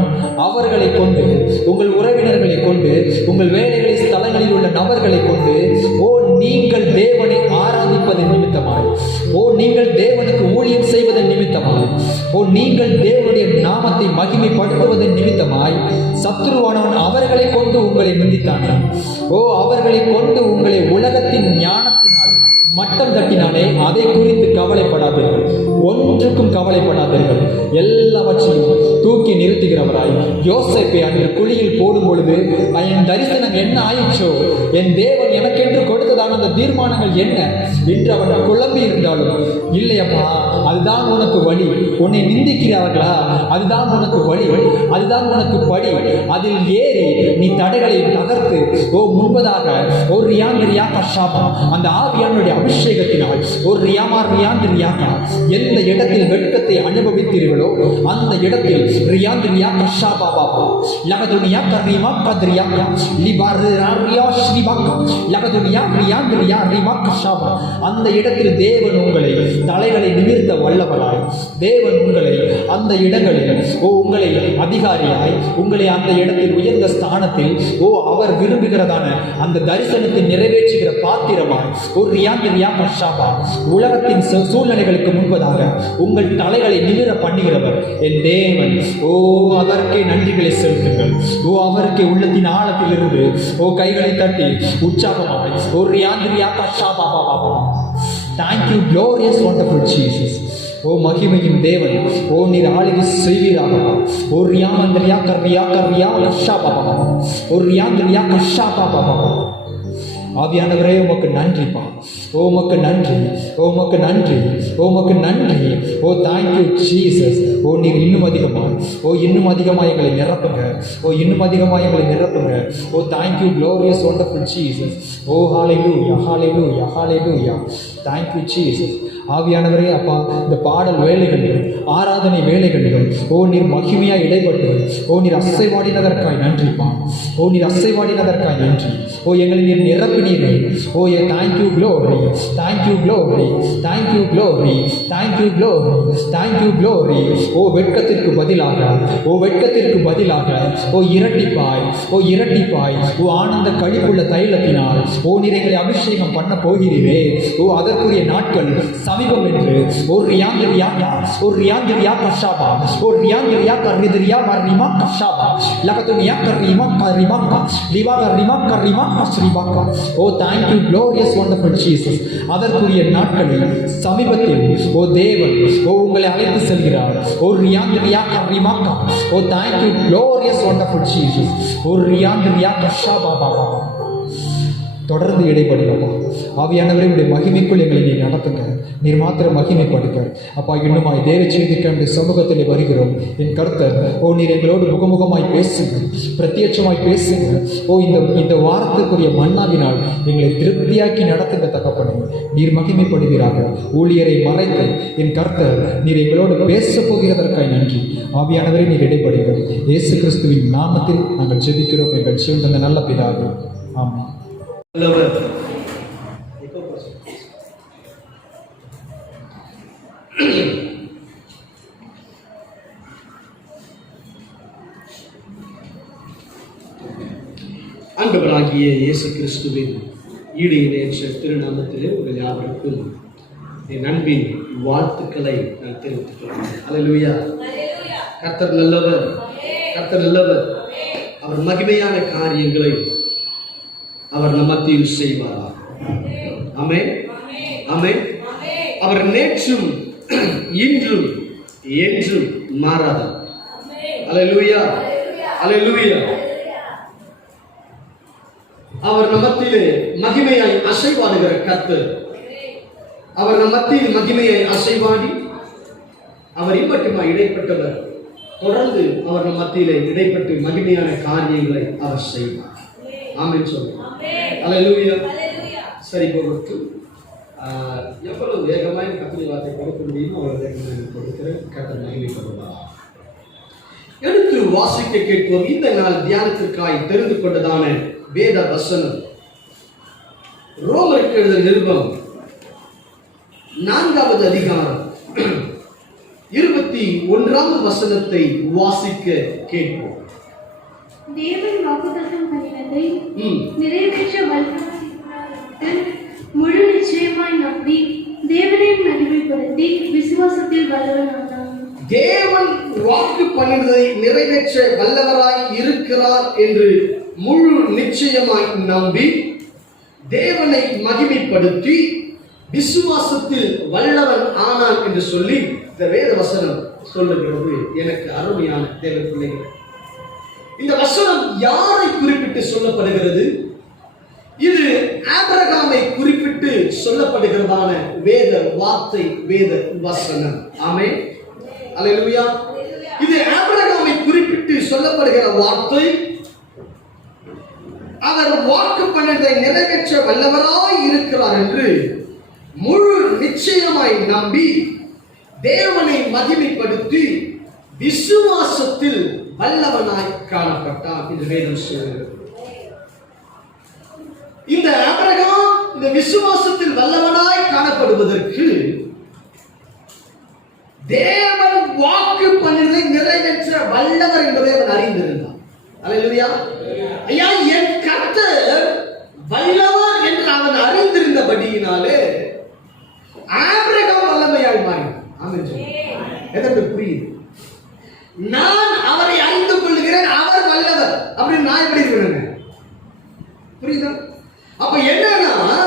அவர்களை கொண்டு, உங்கள் உறவினர்களை கொண்டு, உங்கள் வேலைகளை ஸ்தலங்களில் உள்ள நபர்களை கொண்டு நீங்கள் தேவனை ஆராதிப்பதன் நிமித்தமாய், நீங்கள் தேவனுக்கு ஊழியம் செய்வதன் நிமித்தமாய், நீங்கள் தேவனுடைய நாமத்தை மகிமைப்படுத்துவதன் நிமித்தமாய் சத்துருவானவன் அவர்களை கொண்டு உங்களை நிந்தித்தானே, அவர்களை கொண்டு உங்களை உலகத்தின் ஞானத்தினால் மட்டம் தட்டினானே, அதை குறித்து கவலைப்படாதீர்கள். ஒன்றுக்கும் கவலைப்படாதீர்கள். எல்லாவற்றையும் தூக்கி நிறுத்துகிறவராய் யோசேப்பை அன்று குழியில் போடும் பொழுது என் தரிசனம் என்ன ஆயிற்றோ, என் தேவன் எனக்கென்று கொடுத்ததான அந்த தீர்மானங்கள் என்ன என்று அவன் குழம்பி இருந்தாலும், இல்லையம்மா, அதுதான் உனக்கு வழி. உன்னை நிந்திக்கிறார்களா? அதுதான் உனக்கு வழி, அதுதான் உனக்கு படி. அதில் ஏறி நீ தடைகளை தகர்த்து முன்பதாக ஒரு ரியாந்திரியா கஷாபா அந்த ஆவியானுடைய அபிஷேகத்தினால் ஒரு ரியாமா எந்த இடத்தில் வெட்கத்தை அனுபவித்தீர்களோ அந்த இடத்தில் ரியாந்திரியா கஷாபா பாபா லகதுனியா கரிமா கத்ரியா லிபாரியா ஸ்ரீபாக்கா லகதுனியா ரியாந்திரியா ரிமா கஷாபா அந்த இடத்தில் தேவன் உங்களை தலைகளை நிமிர்த்த வல்லவராய், தேவன் உங்களை அந்த இடங்களில் உங்களை அதிகாரியாய், உங்களை அந்த இடத்தில் உயர்ந்த ஸ்தானத்தில் அவர் விரும்புகிறதான அந்த தரிசனத்தை நிறைவேற்றுகிற பாத்திரமாய் ஒரு ரியாந்திரியா கஷாபா உலகத்தின் சூழ்நிலைகளுக்கு முன்பதாக உங்கள் தலைகளை நிமிர பண்ணுகிறவர் என் தேவன். அவருக்கே நன்றிகளை செலுத்துங்கள். அவருக்கே உள்ளத்தின் ஆழத்தில் இருந்து கைகளை தட்டி உற்சாகமாய் ஒரு ரியாந்திரியா கஷாபா பாபா. Thank you, glorious, wonderful Jesus. மகிமையின் தேவன், நீர் ஆளுகை செய்வீராக. ரியாமந்திரியா கர்ரியா கர்ரியா கஷாபா ரியாந்திரியா கஷாபா பாபா. ஆவியானவரே, உமக்கு நன்றிப்பா. உமக்கு நன்றி, உமக்கு நன்றி, உமக்கு நன்றி. Thank you Jesus. நீர் இன்னும் அதிகமாக, இன்னும் அதிகமாக எங்களை நிரப்புங்க. இன்னும் அதிகமாக எங்களை நிரப்புங்க. Thank you glorious wonderful Jesus. ஹalleluya ஹalleluya ஹalleluya. Thank you Jesus. ஆவியானவரே அப்பா, இந்த பாடல் வேலைகளிலும் ஆராதனை வேலைகளிலும் நீர் மகிமையாக இடைப்பட்டு நீர் அசைவாடினதற்காய் நன்றிப்பா. நீர் அசைவாடினதற்காய் நன்றி. எங்களை நீர் நிரப்பினீர்கள். Thank you glory, thank you glory, thank you glory, thank you glory, thank you glory. வெட்கத்திற்கு பதிலாக, வெட்கத்திற்கு பதிலாக இரட்டிப்பாய், இரட்டிப்பாய் ஆனந்த கழிப்புள்ள தைலத்தினால் நீர் எங்களை அபிஷேகம் பண்ண போகிறீரே. அதற்குரிய நாட்கள் சமீபம் என்று ஒரு ரியாந்திரியா கஷாபா ரியாந்திரியா கர்ரிதிரியா வர்ரிமா கஷாபா லகதுனியா கர்ரிமா கர்ரிமா லிவா கர்ரிமா கர்ரிமா கஸ்ரிபாக்கா. thank you glorious wonderful Jesus. அதற்குரிய நாட்களில் சமீபத்தில் தேவன் உங்களை அழைத்து செல்கிறார். ரியாந்திரியா கர்ரிமாக்கா. thank you glorious wonderful Jesus. ரியாந்திரியா கஷாபா Baba. தொடர்ந்து இடைப்படுங்கப்பா. ஆவியானவரே, உடைய மகிமைக்குள் எங்களை நீ நடத்துங்க. நீர் மாத்திரம் மகிமைப்படுங்க அப்பா. இன்னுமாய் தேவ செய்திக்கு நம்முடைய சமூகத்தில் வருகிறோம். என் கர்த்தர், நீர் எங்களோடு முகமுகமாய் பேசுங்க, பிரத்யட்சமாய் பேசுங்க. இந்த வாரத்துக்குரிய மன்னாவினால் எங்களை திருப்தியாக்கி நடத்துங்க தகப்பனே. நீர் மகிமைப்படுவீராக. ஊழியரை மறைத்து என் கர்த்தர் நீர் எங்களோடு பேச போகிறதற்காய் நன்றி. ஆவியானவரை நீர் இடைப்படுங்கள். இயேசு கிறிஸ்துவின் நாமத்தில் நாங்கள் ஜெபிக்கிறோம் எங்கள் சிவந்த நல்ல பிதாவே. ஆமென். ஆண்டவராகிய இயேசு கிறிஸ்துவின் ஈடு இணையற்ற திருநாமத்திலே உங்கள் யாவருக்கும் என் அன்பின் வாழ்த்துக்களை நான் தெரிவித்துக் கொள்கிறேன். அல்லேலூயா. கர்த்தர் நல்லவர், கர்த்தர் நல்லவர். அவர் மகிமையான காரியங்களை அவர் நம் மத்தியில் செய்வார். ஆமென், ஆமென். அவர் நேற்றும் இன்றும் என்றும் மாறாதவர். அல்லேலூயா, அல்லேலூயா. அவர் நம் மத்தியிலே மகிமையாய் அசைவாடுகிற கர்த்தர். அவர் நம் மத்தியில் மகிமையை அசைவாடி அவர் இப்பட்டுமா இடைப்பட்டவர். தொடர்ந்து அவர் நம் மத்தியிலே இடைப்பட்டு மகிமையான காரியங்களை அவர் செய்வார். ஆமென் சொல்லுங்க. அல்லேலூயா. சரி, பொறுத்து எவ்வளவு வேகமாய் கர்த்தருடைய வார்த்தை கொடுக்க முடியுமோ அவ்வளவு வேகமாக கொடுக்கிற கர்த்தர் மகிமைப்படுவார். எடுத்து வாசிக்க கேட்போம். இந்த நாள் தியானத்திற்காய் தெரிந்து கொண்டதான வேத வசனம் ரோமருக்கு எழுதிய நிருபம் 4வது அதிகாரம் 21வது வசனத்தை வாசிக்க கேட்போம். தேவன் வாக்குத்தத்தம் பண்ணினதை நிறைவேற்ற வல்லவராய் முழு நிச்சயமாய் நம்பி தேவனை மகிமைப்படுத்தி விசுவாசத்தில் வல்லவனானான். தேவன் வாக்கு பண்ணினதை நிறைவேற்ற வல்லவராய் இருக்கிறார் என்று முழு நிச்சயமாய் நம்பி தேவனை மகிமைப்படுத்தி விசுவாசத்தில் வல்லவன் ஆனான் என்று சொல்லி இந்த வேத வசனம் சொல்லுகிறது. எனக்கு அருமையான தேவ பிள்ளைகள், இந்த வசனம் யாரை குறிப்பிட்டு சொல்லப்படுகிறது? இது ஆபிரகாமை குறிப்பிட்டு சொல்லப்படுகிறதான வேத வார்த்தை, வேத வசனம். ஆமென், அல்லேலூயா. இது ஆபிரகாமை குறிப்பிட்டு சொல்லப்படுகிற வார்த்தை. அவர் வாக்கு பண்ணதை நிறைவேற்ற வல்லவராய் இருக்கிறார் என்று முழு நிச்சயமாய் நம்பி தேவனை மகிமைப்படுத்தி விசுவாசத்தில் வல்லவனாய் காணப்பட்டார் என்று வேதம் சொல்கிறது. இந்த ஆபிரகாம் இந்த விசுவாசத்தில் வல்லவனாய் காணப்படுவதற்கு தேவன் வாக்கு பண்ணினதை நிறைவேற்ற வல்லவர் என்பதை அவன் அறிந்திருந்தான். அல்லேலூயா. ஐயா, என் கர்த்தர் வல்லவர் என்று அவன் அறிந்திருந்தபடியினாலே ஆபிரகாம் வல்லமையாய் மாறினான். ஆமென் சொல்லுங்க. எதற்கு புரியுது? நான் அவரை அறிந்து கொள்கிறேன், அவர் வல்லவர் அப்படின்னு நான் எப்படி இருக்கிறேன்? புரியுதா? அப்ப என்னன்னா,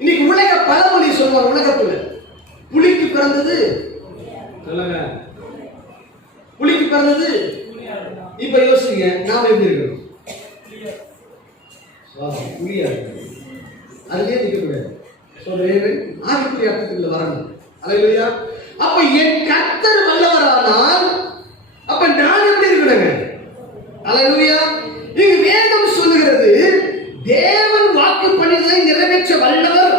இன்னைக்கு உலக பழமொழி சொல்லுவாங்க. உலகத்துல புலிக்கு பிறந்தது சொல்லுங்க, புலிக்கு பிறந்தது. இப்ப யோசிங்க, நாம எப்படி இருக்கணும்? புலியா இருக்கு, அதுலயே நிக்க கூடாது. சொல்றேன், ஆவிக்குரிய அர்த்தத்துக்குள்ள வரணும். அல்லேலூயா. அப்ப என் கர்த்தர் வல்லவரானால் அப்ப நான் எப்படி இருக்கணுங்க? அல்லேலூயா. இங்கு வேதம் சொல்லுகிறது, தேவன் வாக்கு பண்ணினதை நிறைவேற்ற வல்லவர்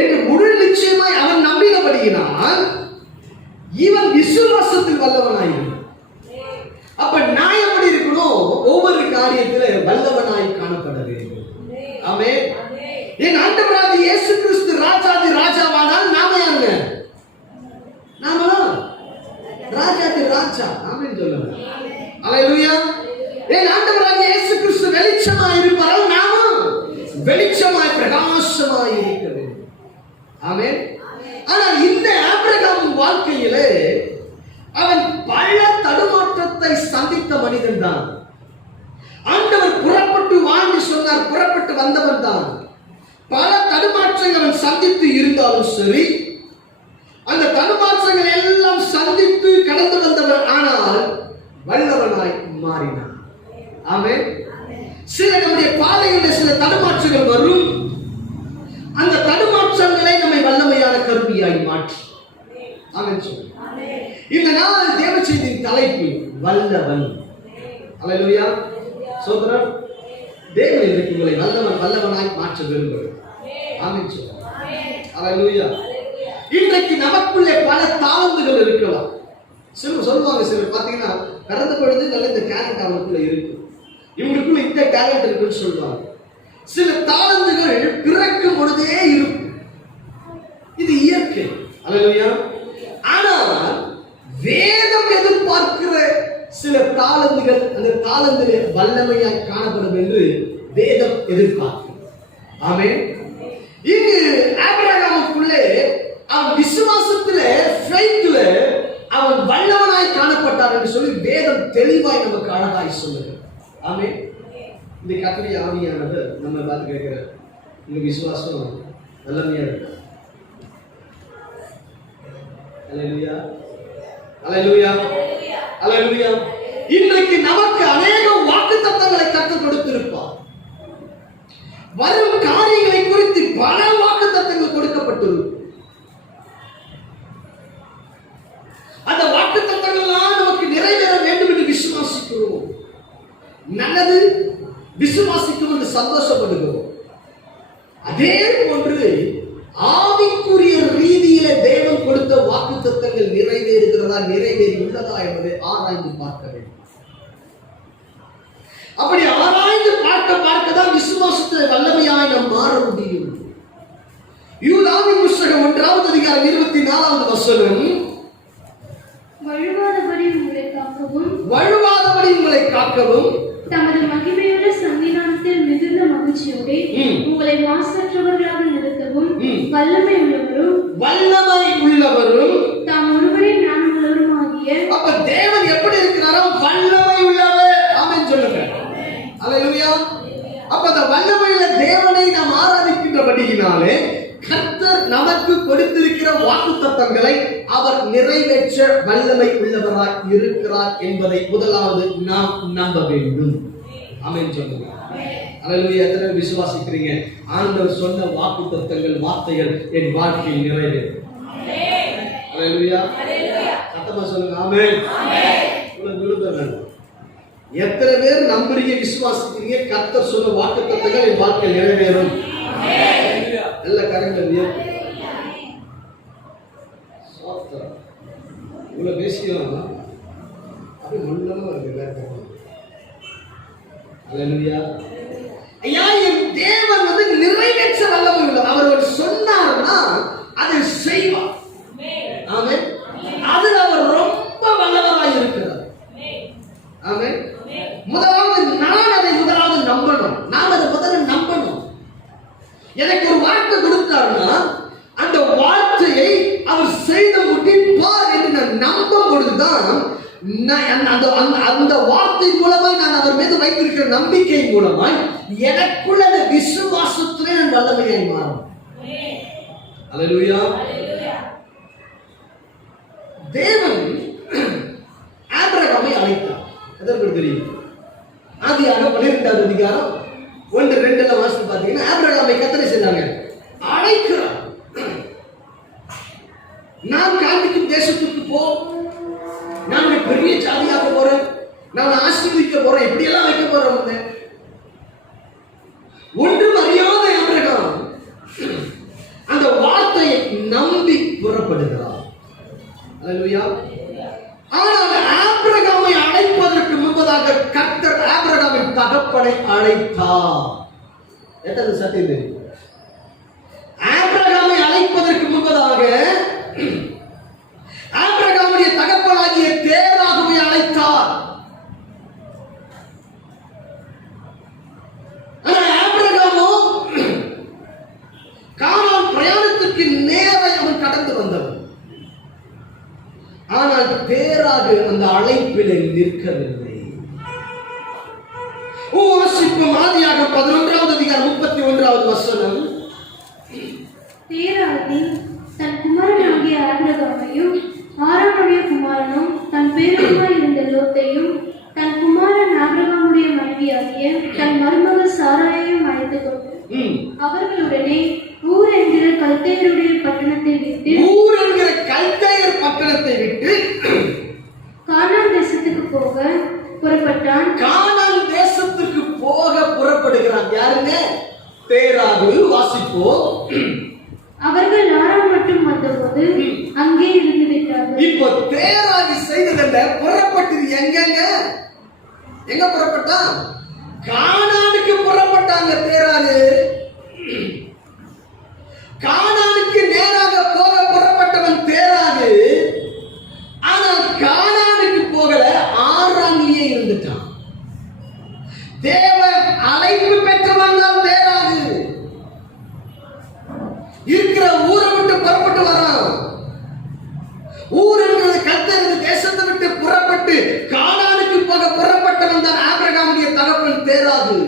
என்று முழு நிச்சயமாய் அவன் நம்பினபடியினால் இவன் விசுவாசத்தில் வல்லவனாயிருந்தான். அப்ப நான் எப்படி இருக்கணும்? ஒவ்வொரு காரியத்தில் வல்லவனாய் காணப்பட வேண்டும். ஆமென். என் ஆண்டவராகிய இயேசு கிறிஸ்து ராஜாதி ராஜாவானால் நாம யாருங்க? நாம ராஜாதி ராஜா. ஆமென் சொல்லுங்க. அல்லேலூயா. என் ஆண்டவராகிய இயேசு கிறிஸ்து வெளிச்சமாய் இருப்பார், நாம வெளிச்சமாய் பிரகாசமாய் இருக்க வேண்டும். ஆமென். ஆனால் இந்த ஆபிரகாம் வாழ்க்கையிலே அவன் பல தடுமாற்றத்தை சந்தித்த மனிதன் தான். ஆண்டவர் புறப்பட்டு வாழ்ந்து சொன்னார், புறப்பட்டு வந்தவன் தான். பல தடுமாற்றங்கள் அவன் சந்தித்து இருந்தாலும் சரி, அந்த தடுமாற்றங்கள் எல்லாம் சந்தித்து கடந்து வந்தவன், ஆனால் வல்லவனாய் மாறினான். ஆமென். சில நம்முடைய பாதைகளில் சில தடுமாற்றங்கள் வரும். அந்த தடுமாற்றங்களை நம்மை வல்லமையான கருவியாய் மாற்றி. ஆமென் சொல்லுங்க. இந்த நாள் தேவ செய்தியின் தலைப்பு வல்லவன். அல்லேலூயா. சோதரன் தேவன் இன்றைக்கு உங்களை வல்லவனாய் மாற்ற விரும்புகிறார். ஆமென் சொல்லுங்க. அல்லேலூயா. இன்றைக்கு நமக்குள்ளே பல தாளந்துகள் இருக்கலாம். சொல்லுவாங்க சிலர் பார்த்தீங்கன்னா பிறந்த பொழுது நல்ல இந்த டேலண்ட் அவனுக்குள்ள இருக்கு, இவங்களுக்குள்ள இந்த டேலண்ட் இருக்குன்னு சொல்லுவாங்க. சில தாளந்துகள் பிறக்கும் பொழுதே இருக்கும். இது இயற்கை. அல்லேலூயா. ஆனால் வேதம் எதிர்பார்க்கிற சில தாளந்துகள் அந்த தாளந்திலே வல்லமையாய் காணப்படும் என்று வேதம் எதிர்பார்க்கிறது. ஆமென். இங்கு ஆபிரகாமுக்குள்ளே அவன் விசுவாசத்திலே ஃபெய்த்ல அவன் வல்லவனாய் காணப்பட்டார் என்று சொல்லி வேதம் தெளிவாய் நமக்கு அழகாய் சொல்லுகிறது. ஆமென். இந்த கர்த்தருடைய ஆவியானவர் நம்ம பார்த்து கேட்கிறார், உங்க விசுவாசம் வல்லமையா இருக்கு. அல்லேலூயா. அல்லேலூயா. அல்லேலூயா. இன்றைக்கு நமக்கு அநேக வாக்குத்தத்தங்களை கர்த்தர் கொடுத்திருப்பார். வரும் காரியங்களை குறித்து பல வாக்குத்தத்தங்கள் கொடுக்கப்பட்டிருக்கும். அந்த வாக்குத்தத்தங்கள்லாம் நமக்கு நிறைவேற வேண்டும் என்று விசுவாசிக்கிறோம். நல்லது விசுவாசிக்கும் என்று சந்தோஷப்படுகிறோம். அதே போன்று ஆவிக்குரிய ரீதியில தேவன் கொடுத்த வாக்குத்தத்தங்கள் நிறைவேறுகிறதா, நிறைவேறி உள்ளதா என்பதை ஆராய்ந்து பார்க்க வேண்டும். அப்படி ஆராய்ந்து பார்க்க தான் விசுவாசத்தில் வல்லமையாய் நாம் மாற முடியும். யூதாவின் புத்தகம் 1 அதிகாரம் 24வது வசனம், வழுவாதபடி உங்களை காக்கவும் வழுவாதபடி உங்களை காக்கவும் தமது மகிமையுள்ள சன்னிதானத்தில் மிகுந்த மகிழ்ச்சியோடு உங்களை மாசற்றவர்களாக நிறுத்தவும் வல்லமை உள்ளவரும் தாம் ஒருவரே ஞானமுள்ளவரும் ஆகிய. அப்ப தேவன் எப்படி இருக்கிறாரோ வல்லமை உள்ளவர். ஆமென் சொல்லுங்க. அல்லேலூயா. அப்ப அந்த வல்லமையுள்ள தேவனை நாம் ஆராதிக்கின்றபடியினாலே கர்த்தர் நமக்கு கொடுத்திருக்கிற வாக்குத்தத்தங்களை அவர் நிறைவேற்ற வல்லமை உள்ளவராய் இருக்கிறார் என்பதை முதலாவது நாம் நம்ப வேண்டும். ஆமென் சொல்லுங்க. அல்லேலூயா. எத்தனை விசுவாசிக்கிறீங்க? ஆண்டவர் சொன்ன வாக்குத்தத்தங்கள் வார்த்தைகள் என் வாழ்க்கையில் நிறைவேறும். அல்லேலூயா. சத்தமா சொல்லுங்க. ஆமென். எத்தனை பேர் நம்புறீங்க, விசுவாசிக்கிறீங்க? கர்த்தர் சொன்ன வாக்குத்தத்தங்கள் என் வாழ்க்கையில் நிறைவேறும். நல்ல கரங்கள் இவ்வளவு பேசியும் அப்படி முன்னமா இருக்கு. அல்லேலூயா. ஐயா, என் தேவன் வந்து நிறைவேற்ற வல்லமை உள்ளவர். அவர் சொன்னார்னா அதை செய்வார். ஆமென். அதில் அவர் ரொம்ப வல்லவராய் இருக்கிறார். ஆமென். முதலாவது நான் அதை நம்பணும். நான் அதை முதல்ல நம்பணும். எனக்கு ஒரு வார்த்தை கொடுத்தாருன்னா அந்த வார்த்தையை அவர் செய்து முடிப்பார் என்று நான் நம்பும் பொழுதுதான் அந்த வார்த்தை மூலமாய் நான் அவர் மீது வைத்திருக்கிற நம்பிக்கை மூலமாய் எனக்குள்ள அந்த விசுவாசத்திலே நான் வல்லமையாய் மாறும். அல்லேலூயா. தேவன் ஆபிரகாமை அழைத்தார். எதற்கு தெரியும்? ஆதியாகமம் 12வது அதிகாரம் 1-2 வாசித்து பார்த்தீங்கன்னா ஆபிரகாமை கர்த்தர் செஞ்சாங்க, அழைக்கிறார். நான் காண்பிக்கும் தேசத்துக்கு போ, நான் பெரிய ஜாதியாக போறேன், நான் ஆசீர்வதிக்க போறேன், இப்படி எல்லாம் வைக்க போறேன். ஒன்றும் அறியாத ஆபிரகாம் அந்த வார்த்தையை நம்பி புறப்படுகிறார். அல்லேலூயா. ஆனால் ஆபிரகாமை அழைப்பதற்கு முன்பதாக கர்த்தர் ஆபிரகாமின் தகப்பனை அழைத்தார். எத்தனை சத்தியம்? ஆபிரகாமை அழைப்பதற்கு முன்பதாக ஆபிரகாமுடைய தகப்பனாகிய தேராகவே அழைத்தார். ஆனால் ஆபிரகாமோ கானான் பிரயாணத்திற்கு நேரே அவன் கடந்து வந்தவன். ஆனால் தேராக அந்த அழைப்பிலே நிற்கவில்லை. வாசிப்போம். ஆதியாகமம் 11வது அதிகாரம் 31வது வசனம். தேராகி தன் குமாரனாகிய ஆபிரகாமையும் ஆரானுடைய குமாரனும் தன் பேரனுமாய் இருந்த லோத்தையும் தன் குமாரன் ஆபிரகாமுடைய மனைவியாகிய தன் மருமகன் இப்போ தேராகி செய்ததல்ல, புறப்பட்டது எங்கங்க? எங்க புறப்பட்டா? கானானுக்கு புறப்பட்டாங்க. தேராகு கானானுக்கு நேராக போக புறப்பட்டவன் தேராகு. ஆனால் கானானுக்கு போகல, ஆறான்லயே இருந்துட்டான். தேவ அழைப்பு பெற்றவன் தான் தேராகு. இருக்கிற ஊரை விட்டு புறப்பட்டு வரான். ஊர் என்பது கர்த்தரது தேசத்தை விட்டு புறப்பட்டு கானானுக்கு போக புறப்பட்டவன் தான் ஆபிரகாமுடைய தகப்பன் தேராகு.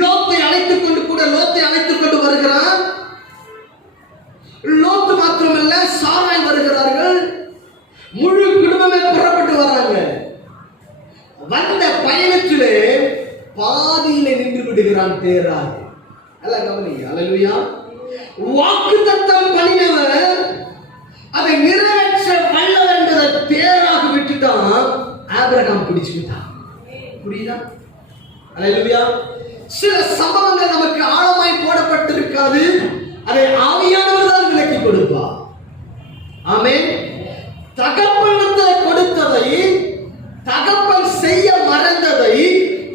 லோத்தை அழைத்துக் கொண்டு வருகிறான். லோத்து மாத்திரமல்ல, சாராய் வருகிறார்கள். முழு குடும்பமே புறப்பட்டு வராங்க. வந்த பயணத்திலே பாதியிலே நின்று விடுகிறான் தேராகு. எல்லாம் கவனிங்க. அல்லேலூயா. வாக்குத்தத்தம் பண்ணினவர் அதை நிறைவேற்ற வல்லவர் என்பதை தேராக விட்டுட்டான். ஆபிரகாம் பிடிச்சுக்கிட்டான். புரியுதா? அல்லேலூயா. சில சம்பவங்கள் நமக்கு ஆழமாய் போடப்பட்டிருக்காது. அதை ஆவியானவர் தான் விலக்கி கொடுப்பார். ஆமென். தகப்பனுக்கு கொடுத்ததை, தகப்பன் செய்ய மறந்ததை,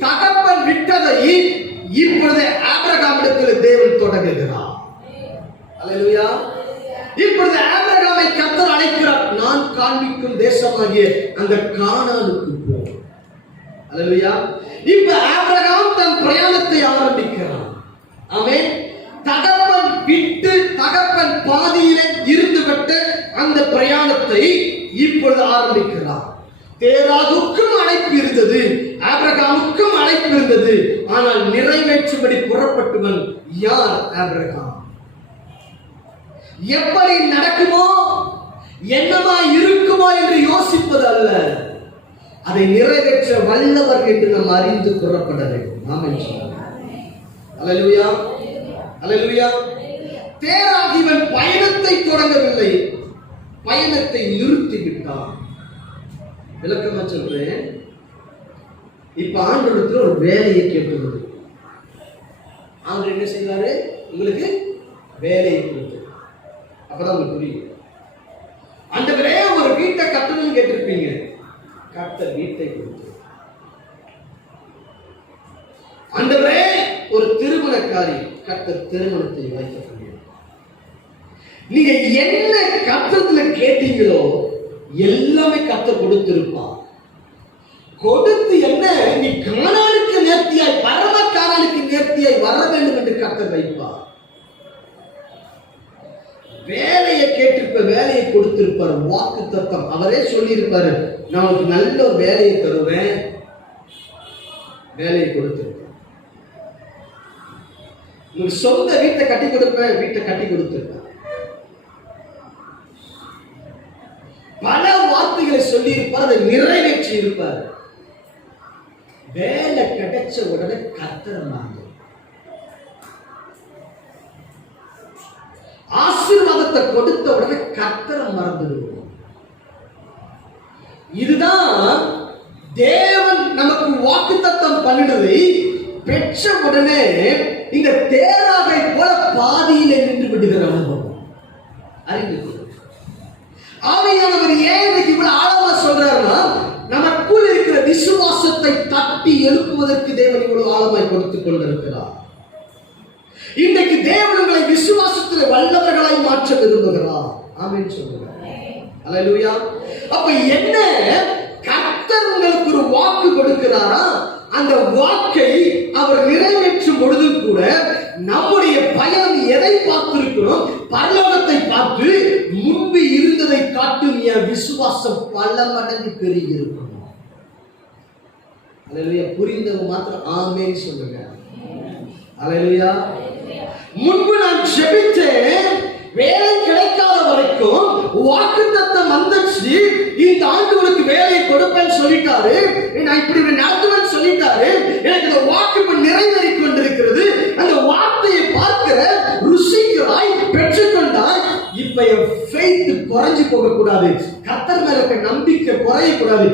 தகப்பன் விட்டதை இப்பொழுது ஆபிரகாமிடத்தில் தேவன் தொடங்குகிறார். அல்லேலூயா. இப்பொழுது ஆபிரகாமை கர்த்தர் அழைக்கிறார். நான் காண்பிக்கும் தேசமாகிய அந்த கானானுக்கு போ. அல்லேலூயா. இப்ப ஆபிரகாம் தன் பிரயாணத்தை ஆரம்பிக்கிறான். ஆமென். தகப்பன் விட்டு, தகப்பன் பாதியிலே இருந்துவிட்டு அந்த பிரயாணத்தை இப்பொழுது ஆரம்பிக்கிறார். தேராகுக்கும் அழைப்பு இருந்தது, ஆபிரகாமுக்கும் அழைப்பு இருந்தது. ஆனால் நிறைவேற்றும்படி புறப்பட்டவன் யார்? ஆபிரகாம். எப்படி நடக்குமோ, என்னமா இருக்குமோ என்று யோசிப்பது அல்ல, அதை நிறைவேற்ற வல்லவர் என்று நாம் அறிந்து புறப்பட வேண்டும். ஆமென். அல்லேலூயா. அல்லேலூயா. தேராகி இவன் பயணத்தை தொடங்கவில்லை, பயணத்தை நிறுத்திவிட்டான். விளக்கமா சொல்றேன். இப்ப ஆண்டவரிடத்தில் ஒரு வேலையை கேட்கிறது. ஆண்டவர் என்ன செய்வாரு? உங்களுக்கு வேலையை கொடுத்து. அப்பதான் உங்களுக்கு புரியும். ஆண்டவரே ஒரு வீட்டை கட்டணும்னு கேட்டிருப்பீங்க. கர்த்தர் வீட்டை கொடுத்து. ஆண்டவரே ஒரு திருமண காரியம், கர்த்தர் திருமணத்தை வைக்க முடியும். நீங்க என்ன கர்த்தத்துல கேட்டீங்களோ எல்லாமே கர்த்தர் கொடுத்திருப்பார். கொடுத்து என்ன, நீ கானானுக்கு நேர்த்தியாய், பரம கானானுக்கு நேர்த்தியாய் வர வேண்டும் என்று கர்த்தர் வைப்பார். வேலையை கேட்டிருப்ப, வேலையை கொடுத்திருப்பார். வாக்கு தத்தம் அவரே சொல்லி இருப்பாரு, நான் உனக்கு நல்ல ஒரு வேலையை தருவேன். வேலையை கொடுத்திருப்பார். உங்களுக்கு சொந்த வீட்டை கட்டி கொடுப்பேன், வீட்டை கட்டி கொடுத்திருப்பார். பல வார்த்தைகளை சொல்லி இருப்பார், அதை நிறைவேற்றி இருப்பார். வேலை கிடைச்ச உடனே கர்த்தர் ஆசீர்வாதத்தை கொடுத்த உடனே கர்த்தரை மறந்துடுவோம். இதுதான் தேவன் நமக்கு வாக்குத்தத்தம் பண்ணினதை பெற்ற உடனே இந்த தேராகை போல பாதியிலே நின்று விடுகிற அனுபவம். அறிந்து ஆவியானவர் ஏன் இன்னைக்கு இவ்வளவு ஆழமா சொல்றாருன்னா, நமக்குள் இருக்கிற விசுவாசத்தை தட்டி எழுப்புவதற்கு தேவன் இவ்வளவு ஆழமாய் கொடுத்துக் கொண்டிருக்கிறார். இன்றைக்கு தேவன் உங்களை விசுவாசத்தில் வல்லவர்களாய் மாற்ற விரும்புகிறார். ஆமென் சொல்லுங்க. அல்லேலூயா. அப்ப என்ன, கர்த்தர் உங்களுக்கு ஒரு வாக்கு கொடுக்கிறாரா, அந்த வாக்கை அவர் நிறைவேற்றும் பொழுதும் கூட நம்முடைய பயணம் எதை பார்த்திருக்கிறோம்? பரலோகத்தை பார்த்து முன்பு இருந்ததை காட்டும் என் விசுவாசம் பல மடங்கு பெருகி இருக்கும். அல்லேலூயா. புரிந்தவங்க மாத்திரம் ஆமென் சொல்லுங்க. அல்லேலூயா. முன்பு நான் ஜெபித்தேன், வேலை கிடைக்காத வரைக்கும் வாக்குத்தத்தம் வந்துச்சு, இந்த ஆண்டு உனக்கு வேலையை கொடுப்பேன்னு சொல்லிட்டாரு, நான் இப்படி நடத்துவேன்னு சொல்லிட்டாரு, எனக்கு அந்த வாக்கு இப்ப நிறைவேறி கொண்டிருக்கிறது. அந்த வார்த்தையை பார்க்கிற ருசிக்கிறாய், பெற்றுக்கொண்டாய். இப்ப என் ஃபெய்த் குறைஞ்சு போக கூடாது, கர்த்தர் மேல இருக்க நம்பிக்கை குறையக்கூடாது,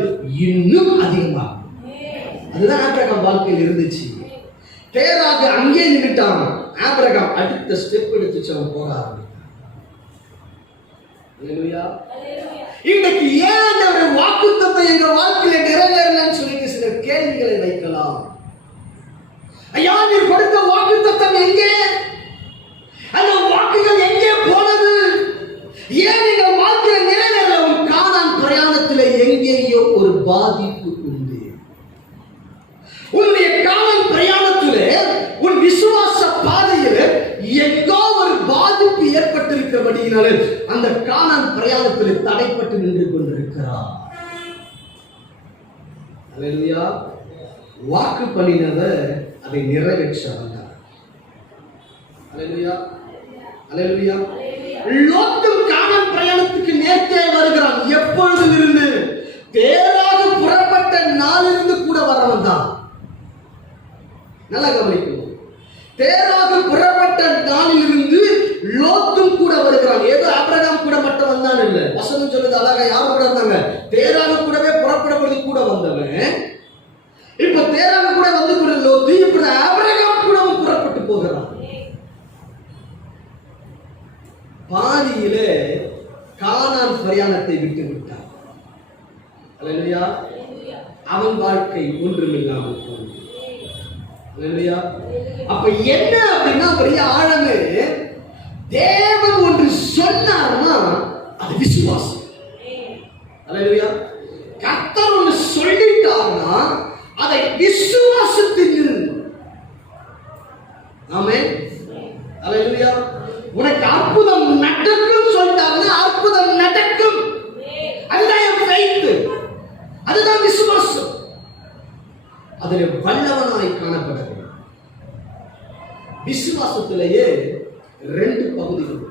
இன்னும் அதிகமா. அதுதான் ஆபிரகாம் வாழ்க்கையில் இருந்துச்சு. தேராக அங்கே நின்றுட்டான். ஆபிரகாம் அடுத்த ஸ்டெப் எடுத்து அவன் போக ஆரம்பித்தான். இன்னைக்கு ஏன் அந்த வாக்குத்தத்தம் எங்க வாழ்க்கையில நிறைவேறலன்னு சொல்லி சில கேள்விகளை வைக்கலாம். ஐயா, நீர் கொடுத்த வாக்குத்தத்தம் எங்கே? அந்த வாக்குகள் எங்கே போனது? ஏன் எங்கள் வாழ்க்கையில நிறைவேறல? உன் கானான் பிரயாணத்தில் எங்கேயோ ஒரு பாதிப்பு உண்டு. உன்னுடைய கானான் பிரயாணத்திலே, உன் விசுவாச பாதையில் எங்கோ ஒரு பாதிப்பு ஏற்பட்டிருக்கிறபடியினாலே அந்த கானான் பிரயாணத்தில் தடைப்பட்டு நின்று கொண்டிருக்கிறார். அல்லேலூயா. வாக்கு பண்ணினவர் அதை நிறைவேற்ற வந்தார். அல்லேலூயா, அல்லேலூயா. லோத்தும் கானான் பிரயாணத்துக்கு நேர்த்தே வருகிறான். எப்பொழுதிலிருந்து? தேராக புறப்பட்ட நாளிலிருந்து கூட வர வந்தான். நல்லா கவனிக்கணும். தேராக புறப்பட்ட நாளிலிருந்து லோத்தும் கூட வருகிறான். ஏதோ ஆபிரகாம் கூட மட்டும் வந்தான் இல்ல. வசனம் சொல்லுது அழகா. யார் கூட வந்தாங்க? தேராக கூடவே புறப்படுவது கூட வந்தவன். இப்ப தேராக கூட வந்து கூட லோத்து, இப்படி ஆபிரகாம் கூட புறப்பட்டு போகிறான். பாதியிலே கானான் பிரயாணத்தை விட்டு விட்டான். அல்லேலூயா. அவன் வாழ்க்கை ஒன்றுமில்லாமல் போனது. அல்லேலூயா. அப்ப என்ன அப்படின்னா பெரிய ஆழமே, தேவன் ஒன்று சொன்னார்னா அது விசுவாசம். அல்லேலூயா. கர்த்தர் ஒன்று சொல்லிட்டார்னா அதை விசுவாசத்தில். ஆமென். அல்லேலூயா. உனக்கு அற்புதம் நடக்கும் சொல்லிட்டாருன்னா அற்புதம் நடக்கும். அதுதான் என் faith. அதுதான் விசுவாசம். அதில் வல்லவனாய் காணப்பட வேண்டும். விசுவாசத்திலேயே 2 பகுதிகள்,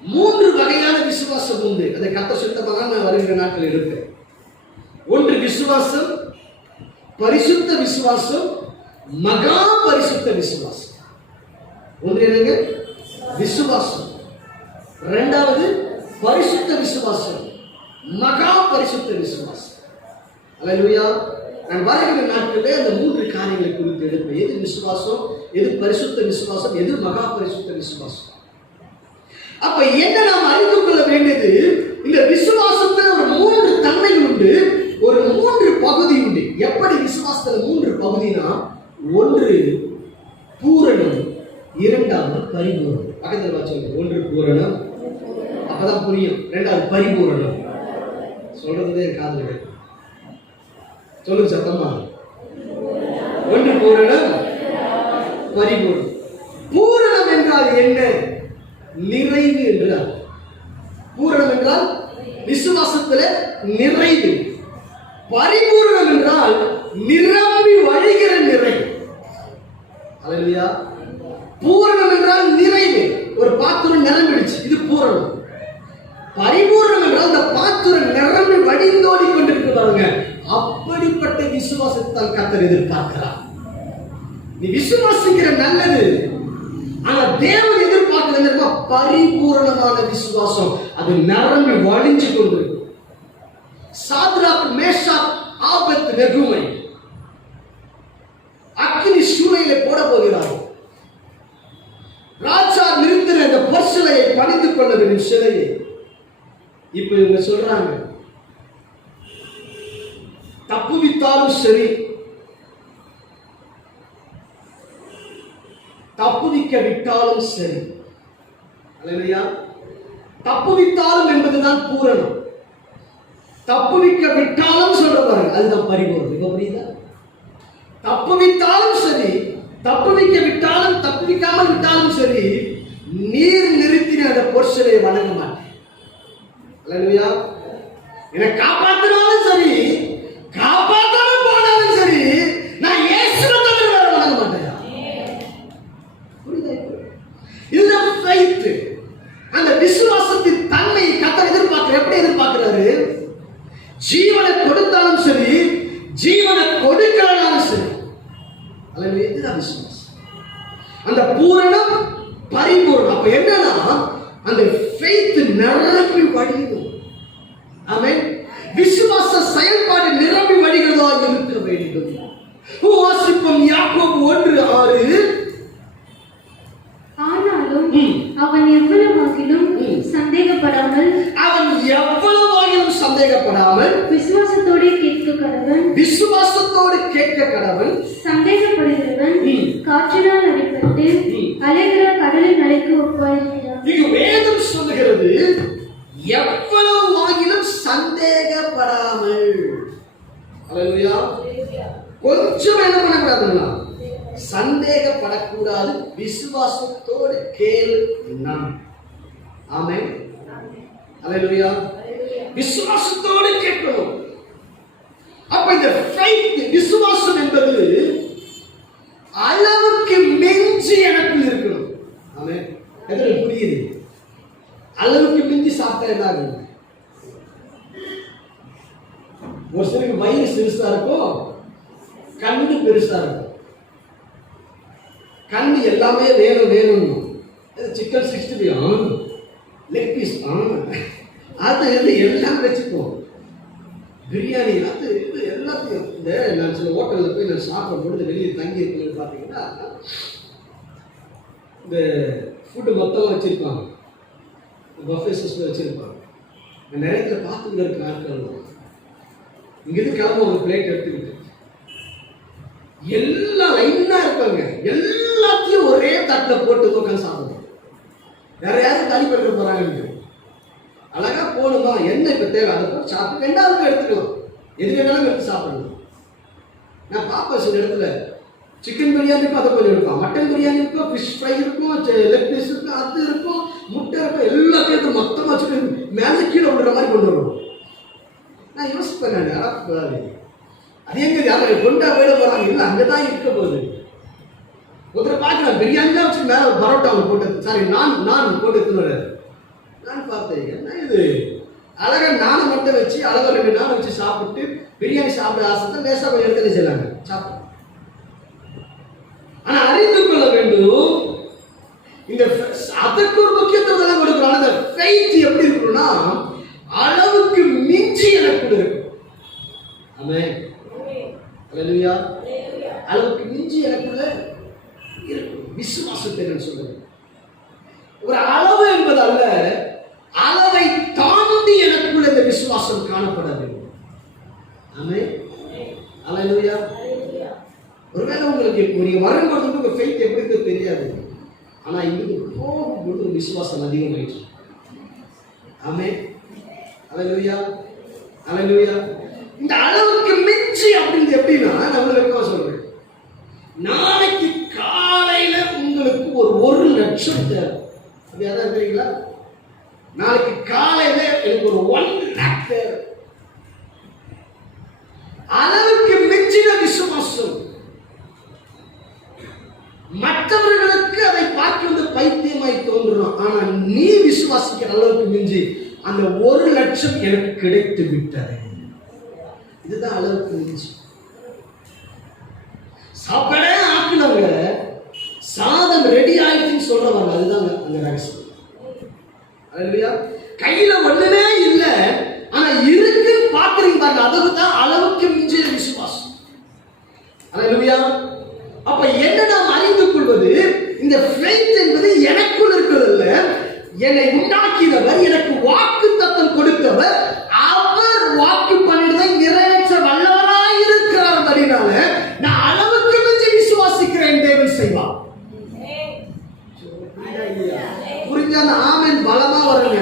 3 வகையான விசுவாசம் உண்டு. அதை கத்த சுத்தமாக நான் வருகிற நாட்கள் இருப்பேன். ஒன்று விசுவாசம், பரிசுத்த விசுவாசம், மகா பரிசுத்த விசுவாசம். ஒன்று என்னங்க? விசுவாசம். இரண்டாவது பரிசுத்த விசுவாசம், மகா பரிசுத்த விசுவாசம். அல்லேலூயா. நான் வருகிற நாட்களிலே அந்த 3 காரியங்களை குறித்து எடுப்பேன். எது விசுவாசம், எது பரிசுத்த விசுவாசம், எது மகா பரிசுத்த விசுவாசம். அப்ப என்ன நாம் அறிந்து கொள்ள வேண்டியது, இந்த விசுவாசத்தில் ஒரு 3 தன்மைகள் உண்டு, ஒரு 3 பகுதி உண்டு. எப்படி விசுவாசத்தில் 3 பகுதினா, ஒன்று பூரணம், இரண்டாவது பரிபூரணம். பக்கத்தில் வச்சுங்க. ஒன்று பூரணம், அப்பதான் புரியும். இரண்டாவது பரிபூரணம். சொல்றதே காதல். சொல்லுங்க சத்தமா. ஒன்று பூரணம், பரிபூரணம். பூரணம் என்றால் என்ன? நிறைவு என்றால். பூரணம் என்றால் விசுவாசத்தில் நிறைவு. பரிபூரணம் என்றால் நிரம்பி வழிகிற நிறைவு. அல்லேலூயா. பூரணம் என்றால் நிறைவு. ஒரு பாத்திரம் நிரம்பிடுச்சு, இது பூரணம். பரிபூரணம் என்றால் அந்த பாத்திரம் நிரம்பி வடிந்தோடி கொண்டிருக்கிறாங்க. அப்படிப்பட்ட விசுவாசத்தால் கர்த்தர் எதிர்பார்க்கிறார். நீ விசுவாசிக்கிற நல்லது, ஆனா தேவன் எதிர்பார்க்கிறது பரிபூரணமான விசுவாசம். அது நிரம்பி வடிஞ்சு கொண்டு. சாத்ராக், மேஷாக், ஆபேத்நேகோ அக்கினி சூளையிலே போட போகிறார். ராஜா நிறுத்தின அந்த பொற்சிலையை பணிந்து கொள்ள வேண்டும், சிலையை. இப்ப இவங்க சொல்றாங்க, தப்புவித்தாலும் சரி, தப்புவிக்க விட்டாலும் சரி. அல்லேலூயா. தப்புவித்தாலும் என்பதுதான் பூரணம். தப்புவிக்க விட்டாலும் சொல்ற பாருங்க, அதுதான் பரிபூரணம். இப்ப புரியுதா? தப்புவித்தாலும் சரி, தப்புவிக்க விட்டாலும், தப்புவிக்காமல் விட்டாலும் சரி, நீர் நிறுத்தின அந்த பொற்சிலையை வணங்க மாட்டேன். அல்லேலூயா. என்னை காப்பாத்தினாலும் சரி, காப்பாத்தாம போனாலும் சரி, நான் இயேசுவை தவிர வேற வணங்க மாட்டேன். புரியுதா? இதுதான் faith. அந்த விசுவாசத்தின் தன்மையை கர்த்தர் எதிர்பார்க்கிறார். எப்படி எதிர்பார்க்கிறாரு? ஜீவனை கொடுத்தாலும் சரி, ஜீவனை கொடுக்கலனாலும் சரி. அல்லேலூயா. இதுதான் விசுவாசம். அந்த பூரணம், பரிபூரணம். அப்ப என்னன்னா, அந்த faith நிரம்பி வடியும். ஆமென். விசுவாச செயல்பாடு நிரம்பி வடிகிறதா இருக்க வேண்டும். வாசிப்போம் யாக்கோபு 1:6. ஆனாலும் அவன் எவ்வளவாகிலும் சந்தேகப்படாமல், அவன் எவ்வளவு சந்தேகப்படாமல் விசுவாசத்தோட கேட்க கடவன். விசுவாசத்தோடு கேட்க கடவன். சந்தேகப்படுகிறவன் காற்றினால் அடிபட்டு அலைகிற கடலின் அலைக்கு ஒப்பாயிருக்கிறான். இங்கு வேதம் சொல்லுகிறது, எவ்வளவு ஆகிலும் சந்தேகப்படாமல். அல்லேலூயா. கொஞ்சம் என்ன பண்ணக்கூடாதுன்னா சந்தேகப்படக்கூடாது. விசுவாசத்தோடு கேளு நம். ஆமென். அல்லேலூயா. விசுவாசத்தோடு கேட்கணும். அப்ப இந்த faith, விசுவாசம் என்பது அளவுக்கு மிஞ்சி எனக்குள் இருக்கணும். ஆமென். எது புரியுது? அளவுக்கு மிஞ்சி சாப்பிட்டா என்ன ஆகும்? ஒரு சிலருக்கு வயிறு சிறுசா இருக்கும், கண்ணு பெருசா இருக்கும். கண்ணு எல்லாமே வேணும் வேணும். சிக்கன் 65 லெக் பீஸ் அது இது எல்லாம் வச்சுப்போம். பிரியாணி அது இது எல்லாத்தையும். இந்த நான் சில ஹோட்டலில் போய் நான் சாப்பிடும் பொழுது வெளியே தங்கி இருக்கிறது பார்த்தீங்கன்னா இந்த ஃபுட்டு மொத்தமாக வச்சுருப்பாங்க, பஃபே சிஸ்டம் வச்சுருப்பாங்க. நான் நேரத்தில் பார்த்துக்கிட்டு இருக்க ஆட்கள் இங்கிருந்து கிளம்ப ஒரு பிளேட் எடுத்துக்கிட்டு எல்லாம் லைனாக இருப்பாங்க. எல்லாத்தையும் ஒரே தட்டில் போட்டு உட்காந்து சாப்பிடுவோம். வேற யாரும் தனி பண்ணிட்டு போகிறாங்க. அழகா போகணுமா, என்ன இப்போ தேவை அதை போட்டு சாப்பிட்டு ரெண்டாவது எடுத்துக்கலாம். எது வேணாலும் எடுத்து சாப்பிடணும். நான் பார்ப்பேன் சில இடத்துல சிக்கன் பிரியாணி இருக்கும், அதை கொஞ்சம் இருக்கும், மட்டன் பிரியாணி இருக்கும், ஃபிஷ் ஃப்ரை இருக்கும், லெக் பீஸ் இருக்கும், அது இருக்கும், முட்டை இருக்கும், எல்லாத்தையும் மொத்தமாக வச்சுட்டு மேலே கீழே விடுற மாதிரி கொண்டு வரணும். நான் யோசிப்பேன், அது எங்க யாரும் கொண்டா போயிட போறாங்க. இல்லை, அங்கே தான் இருக்க போகுது. ஒருத்தர் பார்க்கலாம் பிரியாணி தான் வச்சு மேலே பரோட்டா அவங்க போட்டு, சாரி நான் போட்டு எடுத்துன்னு. நான் பார்த்தேன், என்ன இது அழகா நானும் மட்டும் வச்சு அழகா 2 நாள் வச்சு சாப்பிட்டு பிரியாணி சாப்பிட ஆசை லேசா கொஞ்சம் எடுத்து செய்யலாங்க சாப்பிட்டு. ஆனா அறிந்து கொள்ள வேண்டும், இந்த அதற்கு ஒரு முக்கியத்துவம் தான் கொடுக்குறோம். அந்த faith எப்படி இருக்கணும்னா அளவுக்கு மிஞ்சி எனக்குள்ள இருக்கும். ஆமென். அல்லேலூயா. அளவுக்கு மிஞ்சி எனக்குள்ள இருக்கும். விசுவாசத்தை நான் சொல்றேன். ஒரு அளவு என்பது அல்ல, அளவை தாண்டி எனக்குள்ள இந்த விசுவாசம் காணப்பட வேண்டும். ஆமென். அல்லேலூயா. ஒருவேளை உங்களுக்கு நீங்க வரும்போது உங்க ஃபெய்த் எப்படி இருக்கு தெரியாது, ஆனா இங்கிருந்து போகும்போது விசுவாசம் அதிகமாயிடுச்சு. ஆமென். அல்லேலூயா. அல்லேலூயா. இந்த அளவுக்கு மிஞ்சி அப்படிங்கிறது எப்படின்னா, நம்மளுக்கு சொல்றேன், நாளைக்கு காலையில உங்களுக்கு ஒரு 1 லட்சம் தேவை. அது யாராவது தெரியுங்களா? நாளைக்கு காலையில எனக்கு ஒரு 1 lakh தேவை. அளவுக்கு மிஞ்சின விசுவாசம். மற்றவர்களுக்கு அதை பார்க்கிறது பைத்தியமாய் தோன்றும். ஆனா நீ விசுவாசிக்கிற அளவுக்கு மிஞ்சி அந்த 1 லட்சம் எனக்கு கிடைத்து விட்டது. இதுதான் அளவுக்கு மிஞ்சி. சாப்பாடே ஆக்குனவங்க சாதம் ரெடி ஆயிடுச்சுன்னு சொல்றவங்க, அதுதாங்க அந்த ரகசியம். அல்லேலூயா. கையில ஒண்ணுமே இல்லை, ஆனா இருக்குன்னு பாக்குறீங்க பாருங்க, அதுக்கு தான் அளவுக்கு மிஞ்சிய விசுவாசம். அல்லேலூயா. அப்ப என்ன நாம் அறிந்து கொள்வது, இந்த faith என்பது எனக்குள் இருக்கிறது, என்னை உண்டாக்கினவர், எனக்கு வாக்கு தத்தம் கொடுத்தவர், அவர் வாக்கு பண்ணிடுதை நிறைவேற்ற வல்லவராய் இருக்கிறார். அப்படினால நான் அளவுக்கு மிஞ்சி விசுவாசிக்கிறேன், தேவன் செய்வார். புரிஞ்சா ஆமென் பலமா வருங்க.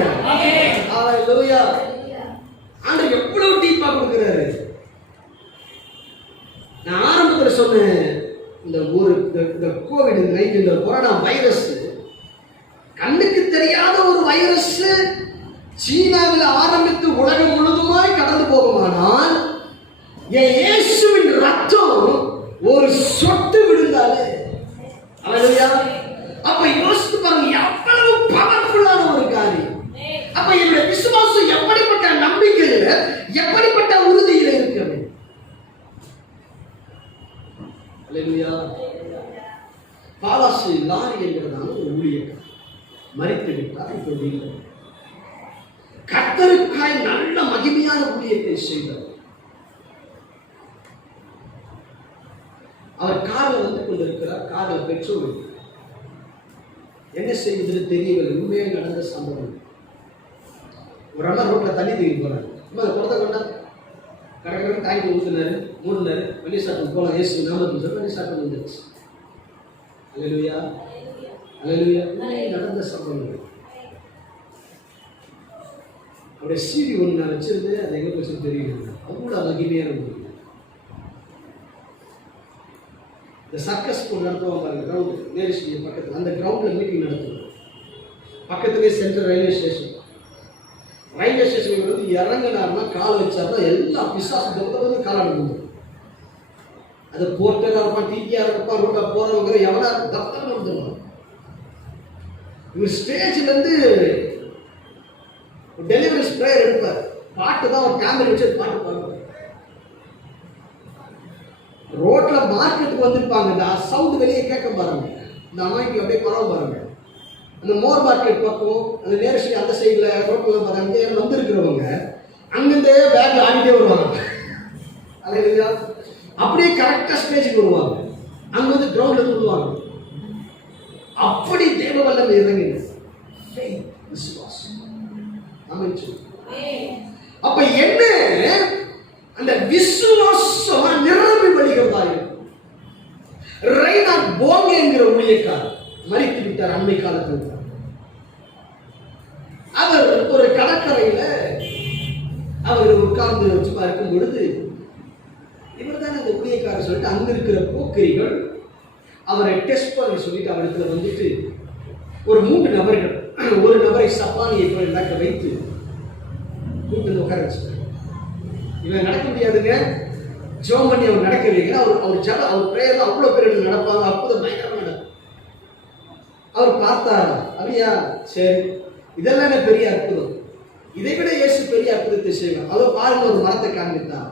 ஹalleluya. ஆண்டவர் எவ்வளவு டீப்பா கொடுக்கிறாரு. நான் ஆரம்பத்தில் சொன்னேன், இந்த கோவிட்-19 இந்த கொரோனா வைரஸ் கண்ணுக்கு தெரியாத ஒரு வைரஸ் சீனாவில் ஆரம்பித்து உலகம் முழுதுமாய் கடந்து போகுமானால், என் இயேசுவின் ரத்தம் ஒரு சொட்டு விழுந்தாலே, அல்லேலூயா. அப்ப யோசித்து பாருங்க, எவ்வளவு பவர்ஃபுல்லான ஒரு காரியம். அப்ப என்னுடைய விசுவாசம் எப்படிப்பட்ட நம்பிக்கையில, எப்படிப்பட்ட உறுதியில இருக்கிறது. அல்லேலூயா. பாலாசு லாரி என்கிறதான ஒரு ஊழியர் மரித்து விட்டார். இப்போது இல்லை. கர்த்தருக்காய் நல்ல மகிமையான ஊழியத்தை செய்தார். அவர் காரில் வந்து கொண்டிருக்கிறார். காரில் பெட்ரோல் என்ன செய்வதில் தெரியவில்லை. உண்மையாக நடந்த சம்பவம். ஒரு அம்மா ரோட்ல தண்ணி தூக்கி போறாங்க. அம்மா அதை குடத்தை கொண்டா கடற்கரை தாய்க்கு ஊத்துனாரு, மூடினாரு, வெளியே சாப்பிட்டு போலாம் ஏசு நாமத்தில் சொல்லி வெளியே சாப்பிட்டு வந்துருச்சு. அல்லேலூயா, அல்லேலூயா. நடந்த சம்பவங்கள். அவருடைய சீடி ஒன்று நான் வச்சிருந்து அதை எங்கே வச்சு தெரியுது. அவ்வளோ மகிமையான முடியும். இந்த சர்க்கஸ் போட்டு நடத்துவாங்க பாருங்க, கிரவுண்டு நேரிஸ்டிய பக்கத்தில், அந்த கிரவுண்டில் மீட்டிங் நடத்துவாங்க. பக்கத்துலேயே சென்ட்ரல் ரயில்வே ஸ்டேஷன். ரயில்வே ஸ்டேஷனுக்கு வந்து இறங்கினாருன்னா காலை வச்சாருன்னா எல்லா பிசாசு வந்து காலாடு போகும். அதை போர்ட்டராக இருப்பான், டிடியாக இருப்பான், ரோட்டா போகிறவங்க எவனா தப்தான் வந்துடுவாங்க. இவர் ஸ்டேஜ்லேருந்து டெலிவரி ப்ரேயர் எடுப்பார். பாட்டு தான் ஒரு கேமரா வச்சு பாட்டு பாடுவார். ரோட்ல மார்க்கெட்டுக்கு வந்திருப்பாங்க, இந்த சவுண்ட் வெளியே கேட்க பாருங்க, இந்த அம்மாய்க்கு அப்படியே பரவ பாருங்க. அந்த மோர் மார்க்கெட் பக்கம் அந்த நேரஸ்டி அந்த சைடில் ரோட்டில் அங்கே வந்திருக்கிறவங்க அங்கிருந்தே பேக் ஆடிட்டே வருவாங்க. அது அப்படியே கரெக்டாக ஸ்டேஜுக்கு வருவாங்க. அங்கே வந்து கிரவுண்டில் சொல்லுவாங்க. அப்படி தேவ வல்லமை இறங்கின அமைச்சு. அப்ப என்ன அந்த விசுவாசம் நிரம்பி வழிகிறதா இருக்கும். ரெய்னார்ட் போங்கே என்கிற ஊழியக்காரர் மரித்து விட்டார் அண்மை காலத்தில். அவர் ஒரு கடற்கரையில அவர் உட்கார்ந்து சும்மா இருக்கும் பொழுது இவர் தான் அந்த ஊழியக்காரர் சொல்லிட்டு அங்க இருக்கிற போக்கிரிகள் அவரை டெஸ்ட் பண்ண சொல்லிட்டு அவரிடத்துல வந்துட்டு ஒரு 3 நபர்கள், ஒரு நபரை சப்பானியை போய் நடக்க வைத்து கூப்பிட்டு உட்கார வச்சுட்டார். இவன் நடக்க முடியாதுங்க, ஜோம் பண்ணி அவர் நடக்க வைங்க. அவர் பிரேயர் அவ்வளோ பேர் நடப்பாங்க, அற்புதம் பயங்கரமாக நடக்கும். அவர் பார்த்தாரா, அப்படியா, சரி இதெல்லாம் பெரிய அற்புதம், இதை விட இயேசு பெரிய அற்புதத்தை செய்வார். அதோ பாருங்க, ஒரு மரத்தை காண்பித்தார்.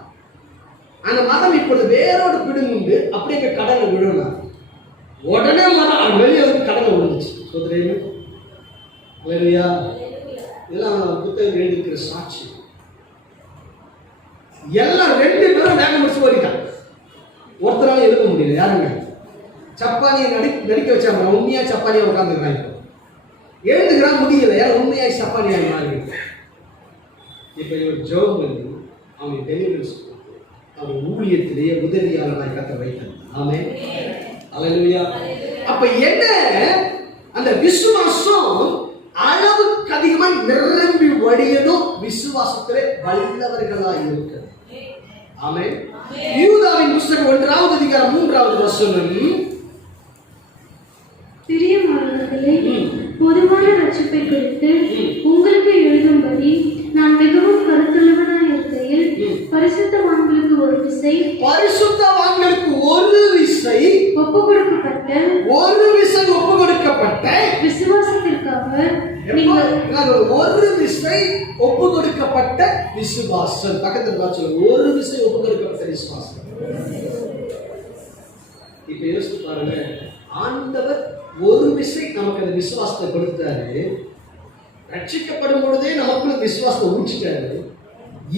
அந்த மரம் இப்பொழுது வேரோடு பிடுங்குண்டு அப்படியே கடலை விழுனார். உடனே மரம் வெளியே வந்து கடலை விழுந்துச்சு. சொல்றீங்க இல்லையா? இதெல்லாம் புத்தகம் எழுதியிருக்கிற சாட்சி. எல்லாம் 2 பேரும் வேகம் முடிச்சு ஓடிட்டாங்க. ஒருத்தரால எழுத முடியல. யாருங்க? சப்பானியை நடிக்க வச்சாங்க. உண்மையா சப்பானியா உட்காந்துருக்காங்க. எழுதுகிறான், முடியல. யாரும் உண்மையாய் சப்பானியா மாறி. இப்ப இவர் ஜோம் பண்ணி அவங்க டெலிவரி அவர் ஊழியத்திலேயே உதவியாளராக கத்த வைத்தார். ஆமென், அல்லேலூயா. அப்ப என்ன, அந்த விசுவாசம் அளவுக்கு அதிகமாக நிரம்பி வழியதும் விசுவாசத்திலே வல்லவர்களாக இருக்கிறது. ஆமென். யூதாவின் புத்தகம் 1ஆம் அதிகாரம் 3ஆவது வசனம். பிரியமானவர்களே, பொதுவான ரட்சிப்பை குறித்து உங்களுக்கு எழுதும்படி நான் மிகவும் கருத்துள்ளவனாய் இருக்கையில் பரிசுத்தவான்களுக்கு ஒரு விசை ஒப்பு கொடுக்கப்பட்ட விசுவாசத்திற்காக ஒரு விசை ஒப்பு கொடுக்கப்பட்ட விசுவாசம். பக்கத்தில் பார்த்து ஒரு விசை ஒப்பு கொடுக்கப்பட்ட விசுவாசம். இப்ப யோசிச்சு பாருங்க, ஆண்டவர் ஒரு விசை நமக்கு அந்த விசுவாசத்தை கொடுத்தாரு. ரட்சிக்கப்படும் பொழுதே நமக்குள்ள விசுவாசத்தை ஊற்றிட்டாரு.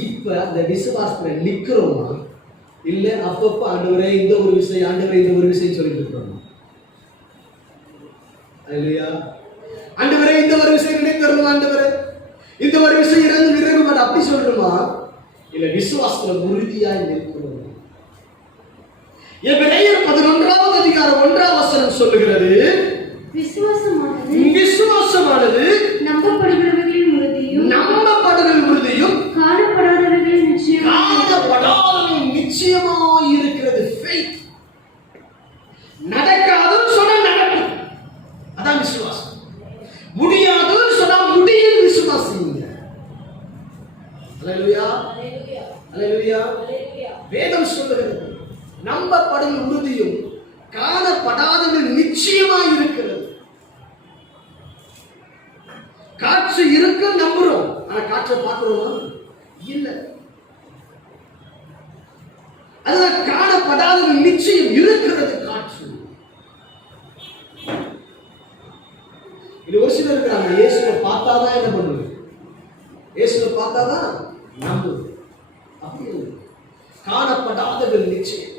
இப்ப அந்த விசுவாசத்துல நிக்கிறோமா, இல்ல அப்பப்ப ஆண்டவரே இந்த ஒரு விசை, ஆண்டவரே இந்த ஒரு விசை சொல்லிட்டு இருக்கிறோமா? அல்லேலூயா. ஆண்டவரே இந்த ஒரு விசை நினைக்கிறோமா, ஆண்டவரே இந்த ஒரு விசை இறங்க மாட்டேன் அப்படி சொல்றோமா, இல்ல விசுவாசத்துல உறுதியாய் நிற்கிறோம்? எபிரேயர் 11ஆம் அதிகாரம் 1ஆம் வசனம் சொல்லுகிறது, விசுவாசமானது நம்பப்படுகிறவர்களின் உறுதியும் காணப்படாதவர்களின் நிச்சயமாய் இருக்கிறது. ஃபெய்த். நடக்காதுன்னு சொன்னா நடக்கும், அதான் விசுவாசம். முடியாதுன்னு சொன்னா முடியும் விசுவாசம். அல்லேலூயா, அல்லேலூயா. வேதம் சொல்லுகிறது நம்பப்படும் உறுதியும் காணப்படாதது நிச்சயமாய் இருக்கிறது. காற்று இருக்க நம்புறோம், ஆனா காற்றை பார்க்கிறோமா? இல்ல. அதுதான் காணப்படாதது நிச்சயம் இருக்கிறது காற்று. இது ஒரு சிலர் இருக்கிறாங்க, இயேசுவை பார்த்தாதான் என்ன பண்ணுது, இயேசுவை பார்த்தாதான் நம்பு. அப்படி காணப்படாதது நிச்சயம்.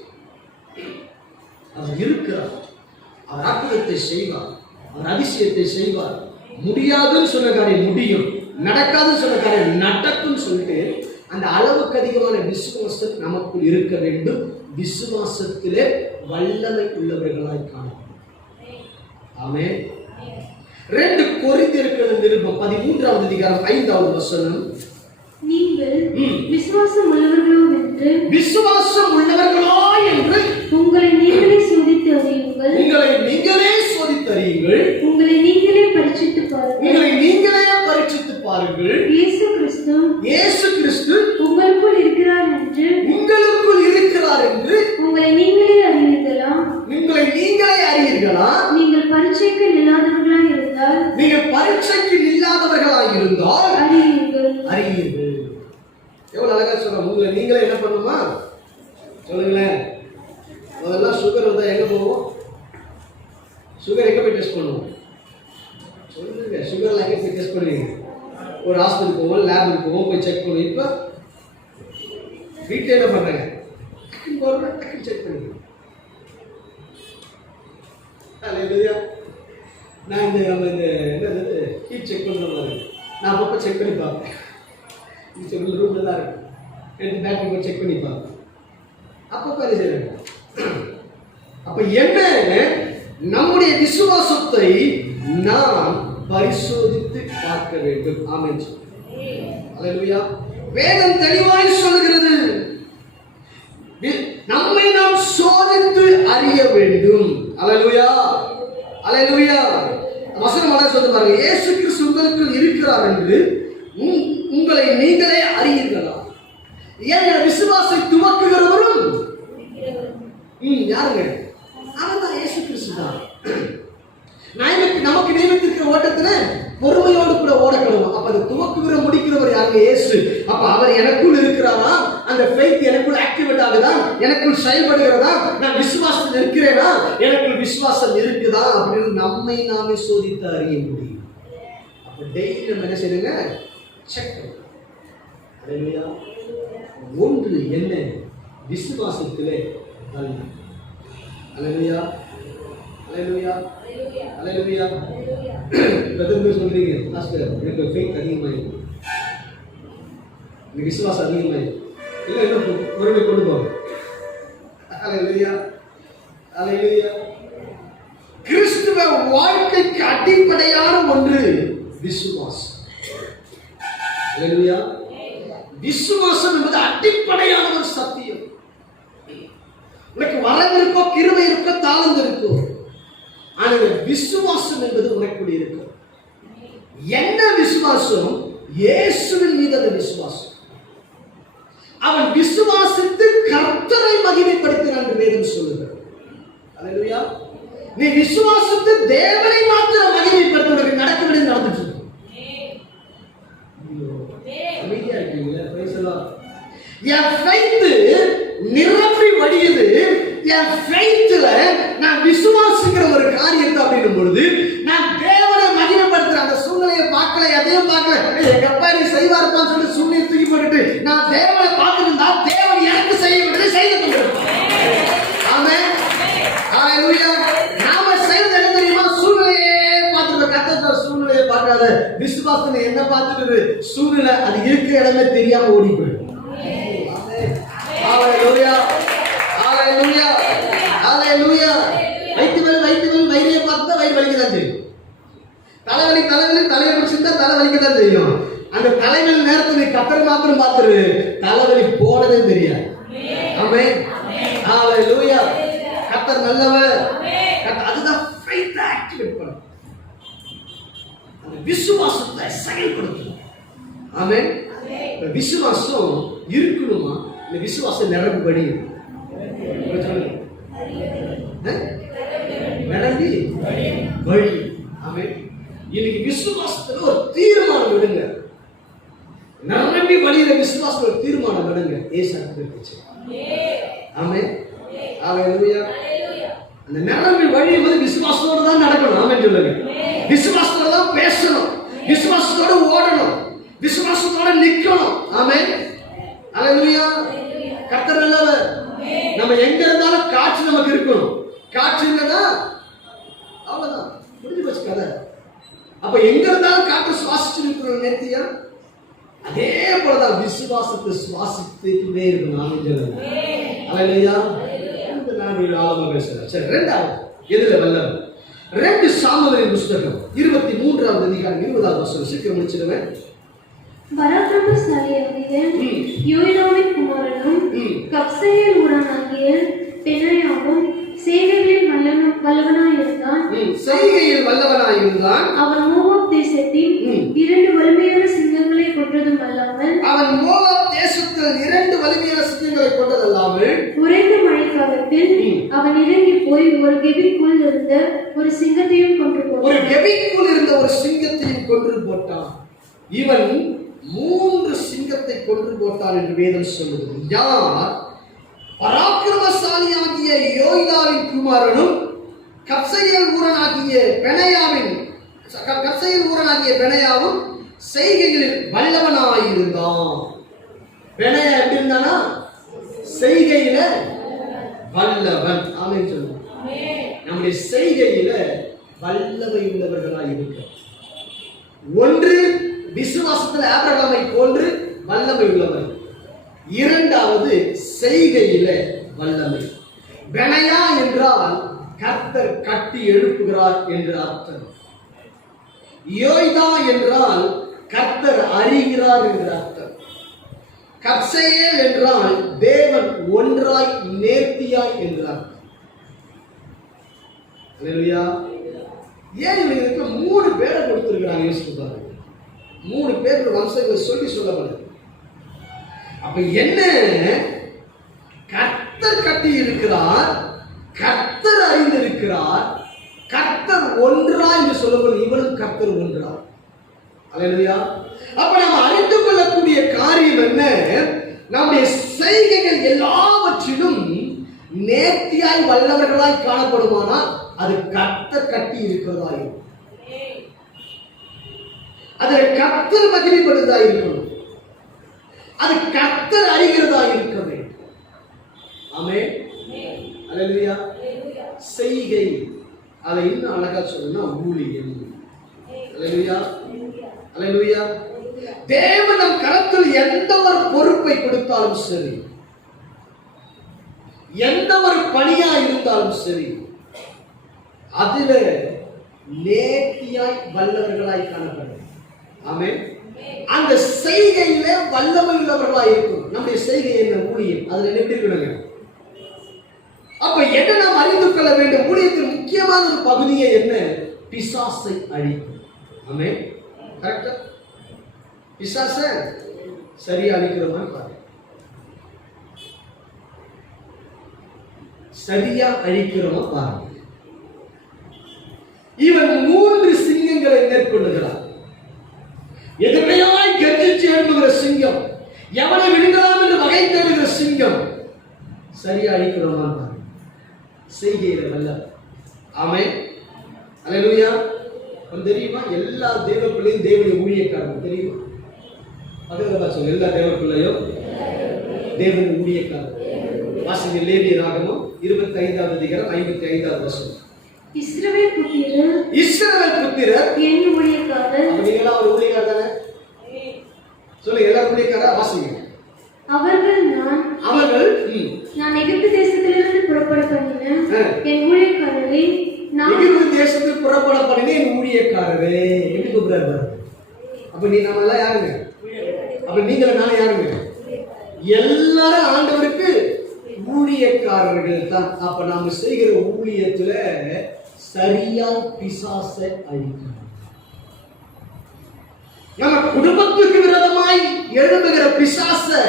அவர் இருக்கிறார், அவர் அற்புதத்தை செய்வார், அவர் அதிசயத்தை செய்வார். முடியாதுன்னு சொன்ன காரியம் முடியும், நடக்காதுன்னு சொன்ன காரியம் நடக்கும்னு சொல்லிட்டு அந்த அளவுக்கு அதிகமான விசுவாசம் நமக்குள் இருக்க வேண்டும். விசுவாசத்திலே வல்லமை உள்ளவர்களாய் காணப்படும். ஆமென். 2 கொரிந்தியர்கள் நிருபம் 13வது அதிகாரம் 5வது வசனம். நீங்கள் விசுவாசம் உள்ளவர்களோ என்று உங்களை நீங்களே சோதித்து அறியுங்கள். உங்களை நீங்களே பரீட்சித்து பாருங்கள். இயேசு கிறிஸ்து உங்களுக்குள் இருக்கிறார் என்று உங்களை நீங்களே அறிவீர்களா? நீங்கள் பரீட்சைக்கு இல்லாதவர்களாய் இருந்தால் அறியுங்கள். எவ்வளவு அழகா சொல்றோம். உங்களை நீங்களே என்ன பண்ணுமா சொல்லுங்களேன். முதல்ல சுகர் வந்தா எங்க போவோம்? சுகர் எங்க போய் டெஸ்ட் பண்ணுவோம்? சொல்லுங்க. சுகர்லாம் எங்க போய் டெஸ்ட் பண்ணுவீங்க? ஒரு ஹாஸ்பிட்டல் போவோம், லேபுக்கு போவோம், போய் செக் பண்ணுவோம். இப்ப வீட்டில் என்ன பண்றாங்க? டக்குன்னு செக் பண்ணுங்க. நான் இந்த என்னது ஹீட் செக் பண்ற மாதிரி நான் அப்பப்போ செக் பண்ணி பார்ப்பேன். ரூம்ல தான் இருக்கு. எடுத்து பேட்டரி செக் பண்ணி பார்ப்பேன். அப்பப்போ அதை செய்யறாங்க. அப்ப என்ன, நம்முடைய விசுவாசத்தை நாம் பரிசோதித்து பார்க்க வேண்டும். ஆமென். அல்லேலூயா. வேதம் தெளிவாய் சொல்கிறது, நம்மை நாம் சோதித்து அறிய வேண்டும். அல்லேலூயா, அல்லேலூயா. வசனம் அழகா சொல்லுது பாருங்க. இயேசு கிறிஸ்து உங்களுக்குள் இருக்கிறார் என்று உங்களை நீங்களே அறியீர்களா? ஏன் விசுவாசத்தை துவக்குகிறவரும் யாருங்க? அவன்தான் இயேசு கிறிஸ்து தான். நமக்கு நியமித்திருக்கிற ஓட்டத்துல பொறுமையோடு கூட ஓடக்கணும். அப்ப அதை துவக்குகிற முடிக்கிறவர் யாருங்க? இயேசு. அப்ப அவர் எனக்குள் இருக்கிறாரா? அந்த ஃபெய்த் எனக்குள் ஆக்டிவேட் ஆகுதா? எனக்குள் செயல்படுகிறதா? நான் விசுவாசத்தில் இருக்கிறேனா? எனக்குள் விசுவாசம் இருக்குதா அப்படின்னு நம்மை நாமே சோதித்து அறிய முடியும். அப்ப டெய்லி நம்ம என்ன செய்யுங்க? செக் பண்ணுங்க. ஒன்று என்ன? விசுவாசத்திலே வல்லமை. அல்லேலூயா, அல்லேலூயா, அல்லேலூயா. பிரதமர் சொல்றீங்க, பாஸ்டர் எனக்கு ஃபெய்த் அதிகமாயிருக்கு, எனக்கு விசுவாசம் அதிகமாயிருக்கு. இல்லை என்ன பொருளை கொண்டு போங்க. அல்லேலூயா, அல்லேலூயா. கிறிஸ்துவ வாழ்க்கைக்கு அடிப்படையான ஒன்று விசுவாசம். அல்லேலூயா. விசுவாசம் என்பது அடிப்படையான ஒரு சத்தியம். உனக்கு வரவு இருக்கோ, கிருபை இருக்கோ, தாளந்து இருக்கோ, ஆனால் விசுவாசம் என்பது உனக்குள்ள இருக்கும். என்ன விசுவாசம்? இயேசுவின் மீது அந்த விசுவாசம். அவன் விசுவாசித்து கர்த்தரை மகிமைப்படுத்தினான் என்று வேதம் சொல்லுகிறது. அல்லேலூயா. நீ விசுவாசித்து தேவனை மாத்திரம் மகிமைப்படுத்த நடக்க வேண்டியது நடந்துட்டு இருக்கு. அமைதியா இருக்கீங்களா? Praise the Lord. N faith நிரம்பி வடியுது. என் ஃபெய்த்ல நான் விசுவாசிக்கிற ஒரு காரியத்தை அப்படின்னும் பொழுது நான் தேவனை மகிமைப்படுத்துற அந்த சூழ்நிலையை பார்க்கல, எதையும் பார்க்கல. எங்க அப்பா நீ செய்வாருப்பான்னு சொல்லி சூழ்நிலை தூக்கி போட்டுட்டு நான் தேவனை பார்த்துருந்தா தேவன் எனக்கு செய்ய வேண்டியதை செய்து கொண்டிருப்பான். ஆமென். ஹalleluya. நாம செய்வது என்ன தெரியுமா? சூழ்நிலையே பார்த்துட்டு கர்த்தர் சூழ்நிலையை பார்க்காத, விசுவாசத்தை என்ன பார்த்துட்டு சூழ்நிலை அது இருக்கிற இடமே தெரியாம ஓடி போயிடும். ஹalleluya, ஹalleluya, ஹalleluya. வயிறு பார்த்தா வயிறு வலிக்கதான் செய்யும். தலைவலி தலையை பிடிச்சிருந்தா தலை வலிக்கதான் செய்யும். அந்த தலைவலி நேரத்துல கத்தரை மாத்திரம் பார்த்துரு, தலைவலி போனதே தெரியாது. ஆமென். ஹalleluya. கத்தர் நல்லவர். அதுதான் ஃபெய்த் ஆக்டிவேட் பண்ணும். அந்த விசுவாசத்தை செயல்படுத்தும். ஆமென். விசுவாசம் இருக்கணுமா? இந்த விசுவாசம் நிரம்பி நிரம்பி வழி. ஆமென். இன்னைக்கு விசுவாசத்துல ஒரு தீர்மானம் விடுங்க. நிரம்பி வழியில விசுவாசத்துல ஒரு தீர்மானம் விடுங்க. ஏசாக்கு. ஆமென். ஹalleluya. அந்த நிரம்பி வழி வந்து விசுவாசத்தோட தான் நடக்கணும். ஆமென் சொல்லுங்க. விசுவாசத்தோட தான் பேசணும், விசுவாசத்தோட ஓடணும், விசுவாசத்தோட நிக்கணும். ஆமென். ஹalleluya. கர்த்தர் நல்லவர். நம்ம எங்க இருந்தாலும் காட்சி நமக்கு இருக்கணும். காட்சி இல்லைன்னா அவ்வளவுதான், முடிஞ்சு போச்சு கதை. அப்ப எங்க இருந்தாலும் காற்று சுவாசிச்சு இருக்கிறோம். நேர்த்தியா ஏனென்றால் விசுவாசத்தை சுவாசித்துக்கிட்டே இருக்கணும். ஆமென். அல்லேலூயா. இந்த நாள் ஆழமா பேசுறேன். சரி, இரண்டாவது எதுல வல்லமை? 2 சாமுவேலின் புத்தகம் 23வது அதிகாரம் 20வது வசனம். சீக்கிரம் முடிச்சிடுவேன். பராக்கிரமசாலியாகிய யோய்தாவின் குமாரனும் கப்சேயேல் ஊரானாகிய பெனாயாவும் செய்கையில் வல்லவனாயிருந்தான். செய்கையில் வல்லவனாயிருந்தான். அவன் மோவாப் தேசத்தில் 2 வலிமையான சிங்கங்களை கொன்றதும் அல்லாமல் அவன் மோவாப் தேசத்தில் 2 வலிமையான சிங்கங்களை கொண்டதல்லாமல் உறைந்த மழைக்காலத்தில் அவன் இறங்கி போய் ஒரு கெபிக்குள் இருந்த ஒரு சிங்கத்தையும் கொன்று போட்டான். ஒரு கெபிக்குள் இருந்த ஒரு சிங்கத்தையும் கொன்று போட்டான். இவன் 3 சிங்கத்தை கொன்று போட்டான் என்று வேதம் சொல்லுது. யார்? பராக்கிரமசாலியாகிய யோய்தாவின் குமாரனும் கப்சேயேல் ஊரானாகிய பெனாயாவும் செய்கைகளில் வல்லவனாயிருந்தான். பெனாயா எப்படி இருந்தானா? செய்கையில வல்லவன். ஆமென் சொல்லுங்க. நம்முடைய செய்கையில வல்லமை உள்ளவர்களாய் இருக்க. ஒன்று, விசுவாசத்துல ஆபிரகாமை போன்று வல்லமை உள்ளவர். இரண்டாவது, செய்கையில வல்லமை. பெனாயா என்றால் கர்த்தர் கட்டி எழுப்புகிறார் என்று அர்த்தம். யோய்தா என்றால் கர்த்தர் அறிகிறார் என்று அர்த்தம். கப்சேயேல் என்றால் தேவன் ஒன்றாய் நேர்த்தியாய் என்று அர்த்தம். அல்லேலூயா. ஏன் இவங்களுக்கு 3 பேரை கொடுத்திருக்கிறாங்க? யோசித்து பாருங்க. 3 பேர் வம்சங்கள் சொல்லப்படுது. அப்ப என்ன? கர்த்தர் கட்டி இருக்கிறார், கர்த்தர் அறிந்திருக்கிறார், கர்த்தர் ஒன்றா என்று சொல்லப்படுது. இவனும் கர்த்தர் ஒன்றா. அல்லேலூயா. அப்ப நம்ம அறிந்து கொள்ளக்கூடிய காரியம் என்ன? நம்முடைய செய்கைகள் எல்லாவற்றிலும் நேர்த்தியாய் வல்லவர்களாய் காணப்படுமானால் அது கர்த்தர் கட்டி இருக்கிறதா இருக்கும். அதில் கர்த்தர் மகிமைப்படுதா இருக்கணும். அது கர்த்தர் அறிகிறதா இருக்க வேண்டும். ஆமென். அல்லேலூயா. செய்கை, அதை இன்னும் அழகா சொல்லணும்னா ஊழியம். அல்லேலூயா. அல்லேலூயா. தேவன் நம் கரத்தில் எந்த ஒரு பொறுப்பை கொடுத்தாலும் சரி, எந்த ஒரு பணியா இருந்தாலும் சரி, அதில நேர்த்தியாய் வல்லவர்களாய் காணப்படும். ஆமென். அந்த செய்கையில வல்லமை உள்ளவர்களாய் இருக்கும். நம்முடைய செய்கை என்ன? ஊழியம். அதுல எப்படி இருக்கணுங்க? அப்ப என்ன நாம் அறிந்து கொள்ள வேண்டும்? ஊழியத்தின் முக்கியமான ஒரு பகுதியே என்ன? பிசாசை அழிக்கும். ஆமென். கரெக்டா? பிசாசை சரியா அழிக்கிறோமா பாருங்க. சரியா அழிக்கிறோமா பாருங்க. இவன் 3 சிங்கங்களை மேற்கொள்ளுகிறான். எதிரையாய் கர்ஜிச்சு எழும்புகிற சிங்கம், எவனை விழுங்கலாம் என்று வகை தேடுகிற சிங்கம். சரியா அழிக்கிறோமா பாருங்க. செய்கையில வல்லவர். ஆமென். அல்லேலூயா. தெரியுமா? எல்லா தேவ பிள்ளையும் தேவனுடைய ஊழியக்காரன். தெரியுமா? சொல்ல எல்லா தேவ பிள்ளையும் தேவனுடைய ஊழியக்காரன். வாசிங்க லேவியர் ஆகமம் 25வது அதிகாரம் 55வது வசனம். இஸ்ரவேல் புத்திரர் என் ஊழியக்காரர். நீங்களா ஒரு ஊழியக்காரர் தானே? சொல்லுங்க, எல்லாரும் ஊழியக்காரா? வாசிங்க. அவர்கள் நான் எகிப்து தேசத்திலிருந்து புறப்பட பண்ணின என் ஊழியக்காரரே. எகிப்து தேசத்தில் புறப்பட பண்ணின என் ஊழியக்காரரே. எப்படி கூப்பிடுறாரு? அப்ப நீ நம்ம எல்லாம் யாருங்க? அப்ப நீங்கள நான் யாருங்க? எல்லாரும் ஆண்டவருக்கு ஊழியக்காரர்கள் தான். அப்ப நாம செய்கிற ஊழியத்துல சரியா பிசாசை அழிக்கணும். நம்ம குடும்பத்துக்கு விரோதமாய் எழுதுகிற பிசாசை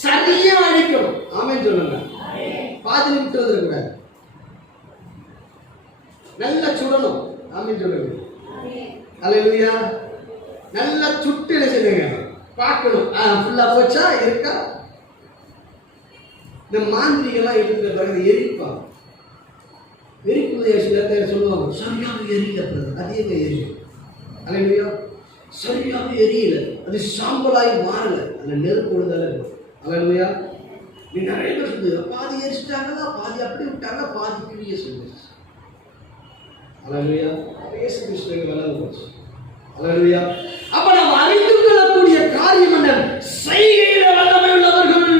சரியா அழிக்கணும். ஆமென் சொல்லுங்க. பாதி விட்டு வந்துடக்கூடாது. நல்லா சுடணும். ஆமென் சொல்லுங்க. அல்லேலூயா. நல்லா சுட்டு என்ன செய்யுங்க? பார்க்கணும். ஃபுல்லா போச்சா இருக்கா? இந்த மாந்திரிகெல்லாம் இருக்கிற பிறகு எரிப்பாங்க. எரிப்பு சொல்லுவாங்க, சரியாக எரியல. அதே எரியும். அல்லேலூயா. சரியாக எரியல, அது சாம்பலாய் மாறல, அந்த நெருப்பு விழுந்தால. அல்லேலூயா. நீ நிறைய பேர் சொல்லுங்க, பாதி எரிச்சிட்டாங்களா, பாதி அப்படி விட்டாங்க, பாதி கிளிய சொல்லுச்சு. அல்லேலூயா. இயேசு கிறிஸ்துவுக்கு வளர்ந்து போச்சு. அல்லேலூயா. அப்ப நாம் அறிந்து கொள்ளக்கூடிய காரியம் என்ன? செய்கையில வல்லமை உள்ளவர்கள்.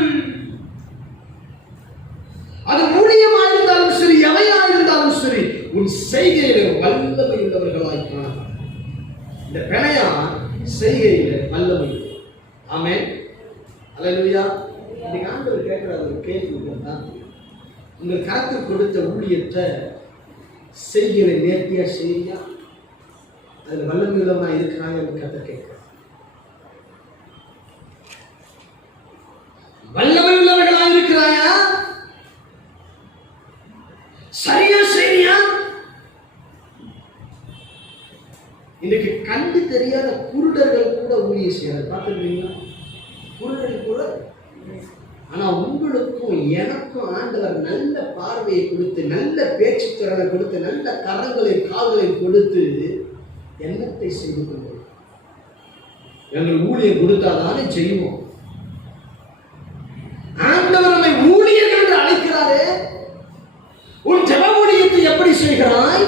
அது ஊழியமா இருந்தாலும் சரி, எவையா இருந்தாலும் சரி, உன் செய்கையில வல்லமை உள்ளவர்களாய் காணப்படும். இந்த பெணையா செய்கையில வல்லமை. ஆமென். அல்லேலூயா. இன்னைக்கு ஆண்டவர் கேட்கிற ஒரு கேள்வி தான், உங்கள் கருத்தில் கொடுத்த ஊழியத்தை செய்கிற நேர்த்தியா செய்யா, அதுல வல்லமை உள்ளவனா இருக்கிறாங்க என்று கதை கேட்கிறார். வல்லமை உள்ளவர்களா இருக்கிறாயா? சரியா செய்யா? இன்னைக்கு கண்டு தெரியாத குருடர்கள் கூட ஊழியம் செய்யறாங்க. பார்த்துருக்கீங்களா? குருடர்கள் கூட. ஆனா உங்களுக்கும் எனக்கும் ஆண்டவர் நல்ல பார்வையை கொடுத்து, நல்ல பேச்சு திறனை கொடுத்து, நல்ல கரங்களை கால்களை கொடுத்து எண்ணத்தை செய்து கொள்வோம். எங்கள் ஊழியம் கொடுத்தாதானே செய்வோம். ஆண்டவர் நம்மை ஊழியர் என்று அழைக்கிறாரே. உன் ஜெப ஊழியத்தை எப்படி செய்கிறாய்?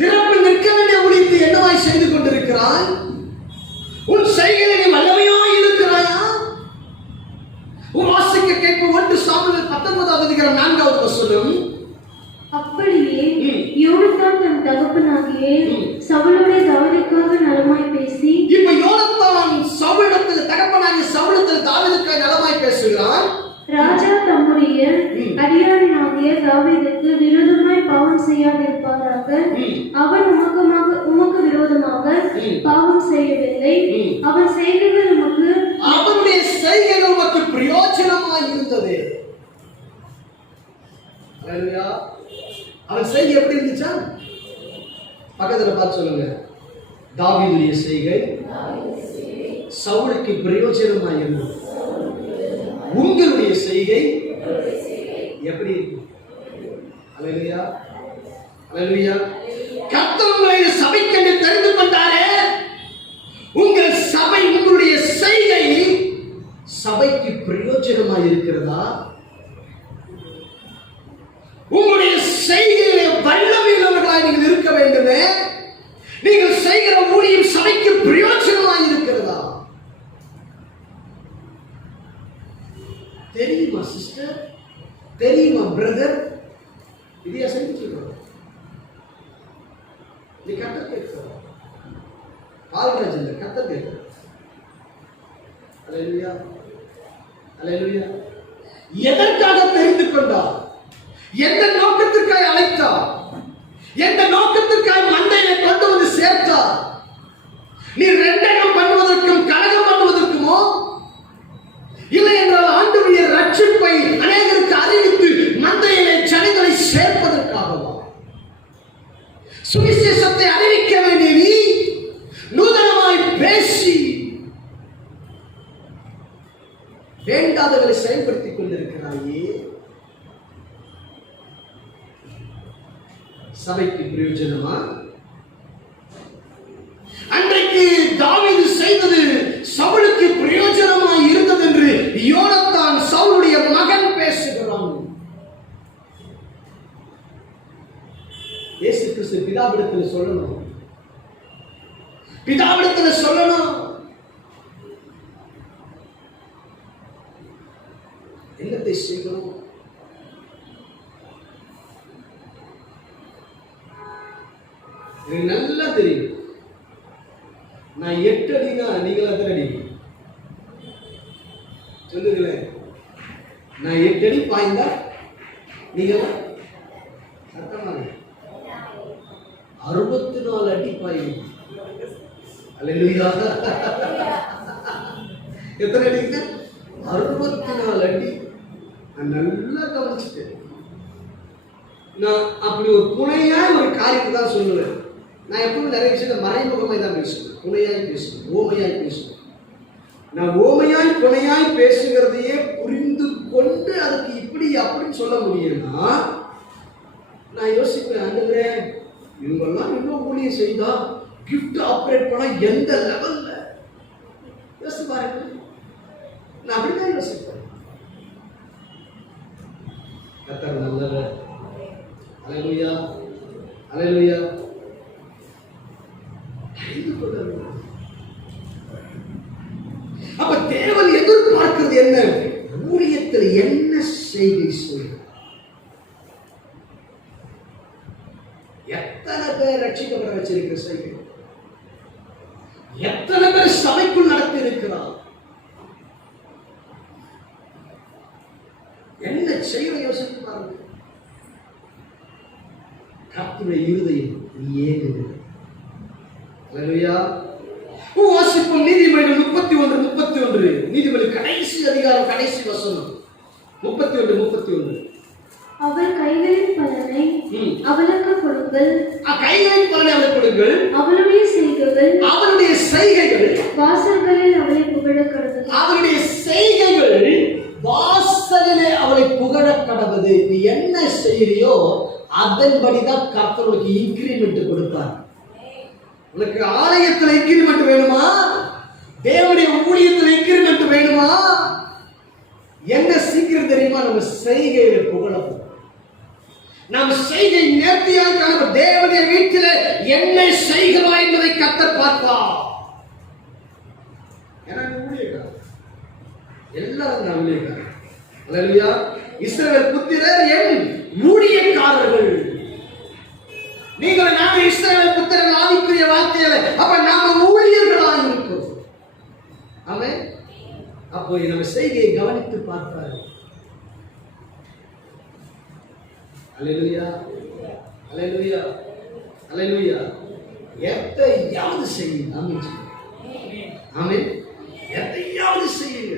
திறப்பில் நிற்க வேண்டிய ஊழியத்தை என்னவாய் செய்து கொண்டிருக்கிறாய்? உன் செய்கையை நீ வல்லமையாய் இருக்கிறாயா? வாசிக்க கேட்கும் 1 சாமுவேல் 19:4 வசனம். அப்படியே யோனத்தான் தன் தகப்பனாகிய சவுலோடே தாவீதுக்காக நலமாய் பேசி. இப்ப யோனத்தான் சவுலிடத்தில் தகப்பனாகிய சவுலிடத்தில் தாவீதுக்காக நலமாய் பேசுகிறான். ராஜா தம்முடைய அடியானாகிய தாவீதுக்கு விரோதமாய் பாவம் செய்யாதிருப்பாராக. அவன் உமக்கு விரோதமாக பாவம் செய்யவில்லை. அவன் செய்கைகள் உமக்கு, அவனுடைய செய்கைகள் உமக்கு பிரயோஜனமாய் இருந்தது. அல்லேலூயா. அவன் செய்கை எப்படி இருந்துச்சா? பக்கத்துல பார்த்து சொல்லுங்க. தாவீதுடைய செய்கை சவுலுக்கு பிரயோஜனமாய் இருந்தது. உங்களுடைய செய்கை எப்படி இருக்கும்? அல்லேலூயா. அல்லேலூயா. கர்த்தர் உங்களை சபைக்கென்று தெரிந்து கொண்டாரே. உங்கள் சபை, உங்களுடைய செய்கை சபைக்கு பிரயோஜனமாய் இருக்கிறதா? உங்களுடைய செய்கையிலே வல்லமை உள்ளவர்களாய் நீங்கள் இருக்க வேண்டுமே. நீங்கள் செய்கிற ஊழியம் சபைக்கு பிரயோஜனமாய் இருக்கிறதா? தெரியுமா சிஸ்டர்? தெரியுமா பிரதர்? இதையா செஞ்சுருக்கோம். நீ கத்தர் கேட்கிறோம். பால்ராஜ் இல்லை, கத்தர் கேட்கிறோம். அல்லேலூயா. அல்லேலூயா. எதற்காக தெரிந்து கொண்டார்? எந்த நோக்கத்திற்காக அழைத்தார்? எந்த நோக்கத்திற்காக மந்தையை கொண்டு வந்து சேர்த்தார்? நீ ரெண்டகம் பண்ணுவதற்கும் கலகம் பண்ணுவதற்குமோ? இல்லை என்றால் ஆண்டவருடைய ரட்சிப்பை அநேகருக்கு அறிவித்து மந்தையிலே ஜனங்களை சேர்ப்பதற்காகவா? சுவிசேஷத்தை அறிவிக்க வேண்டிய நீ நூதனமாய் பேசி வேண்டாதவரை செயல்படுத்திக் கொண்டிருக்கிறாயே. சபைக்கு பிரயோஜனமா? அன்றைக்கு தாவீது செய்தது சவுலுக்கு பிரயோஜனமாய் இருந்தது என்று யோனத்தான் சவுலுடைய மகன் பேசுகிறான். இயேசு கிறிஸ்து பிதாவிடத்தில் சொல்லணும். பிதாவிடத்தில் சொல்லணும். என்னத்தை செய்கிறோம்? எனக்கு நல்லா தெரியும். நான் 8 அடினா நீங்கள் எத்தனை அடி சொல்லுங்களேன். நான் 8 அடி பாய்ந்தா நீங்கள் சத்தமா 64 அடி பாயுங்க. அல்லேலூயா. எத்தனை அடிங்க? 64 அடி. நான் நல்லா கவனிச்சுட்டேன். நான் அப்படி ஒரு புனையாய் ஒரு காரியத்தை தான் சொல்லுவேன். நான் எப்பவும் நிறைய விஷயத்தை மறைமுகமாய் தான் பேசுவேன், புனையாய் பேசுவேன், ஓமையாய் பேசுவேன். நான் ஓமையாய் புனையாய் பேசுகிறதையே புரிந்து கொண்டு அதுக்கு இப்படி அப்படின்னு சொல்ல முடியும்னா நான் யோசிப்பேன், ஆண்டவரே இவங்கெல்லாம் இன்னும் ஊழியம் செய்தா கிஃப்ட் ஆப்ரேட் பண்ண எந்த லெவல்ல யோசிச்சு பாருங்க. நான் அப்படிதான் யோசிப்பேன். கர்த்தர் நல்லவர். அல்லேலூயா. அல்லேலூயா. என்ன? ஊழியத்தில் என்ன செய்கை செய்யும்? எத்தனை பேர் ரட்சிக்கப்பட வச்சிருக்கிற செய்கை, எத்தனை பேர் சபைக்குள் நடத்தி இருக்கிறார், என்ன செய்ய யோசித்து பாருங்க. கர்த்தருடைய இருதயம் ஏங்குது. அல்லேலூயா. வாசிப்போம் நீதிமொழிகள் 31:31. நீதிமொழி கடைசி அதிகாரம் கடைசி வசனம் 31:31. அவர் கைகளின் பலனை அவளுக்கு கொடுங்கள், கைகளின் பலனை அவளுக்கு கொடுங்கள், அவளுடைய செய்கைகள் அவளுடைய செய்கைகள் வாசல்களில் அவளை புகழ கடவுள். அவளுடைய செய்கைகள் வாசலிலே அவளை புகழ கடவுது. நீ என்ன செய்யறியோ அதன்படிதான் கர்த்தர் உனக்கு இன்கிரிமெண்ட் கொடுப்பார். உனக்கு ஆலயத்தில் இன்கிரிமெண்ட் வேணுமா? தேவனுடைய ஊழியத்தில் இன்கிரிமெண்ட் வேணுமா? என்ன சீக்கிரம் தெரியுமா? நம்ம செய்கையில புகழப்போம். நாம் செய்கை நேர்த்தியாக காணப்படும். தேவனுடைய வீட்டிலே என்ன செய்கிறாய் என்பதை கர்த்தர் பார்ப்பார். எல்லாரும் நான் ஊழியக்காரர். அல்லேலூயா. இஸ்ரவேல் புத்திரர் என் ஊழியக்காரர்கள். நீங்கள் நாம இஸ்ரவேல் புத்திரர்கள் ஆவிக்குரிய வார்த்தையில அப்ப நாம ஊழியர்களாக இருக்கிறோம். ஆமென். அப்போ நம்ம செய்கையை கவனித்து பார்ப்பாரு. அல்லேலூயா, அல்லேலூயா, அல்லேலூயா. எதையாவது செய்யுங்க. ஆமென், ஆமென். எதையாவது செய்யுங்க.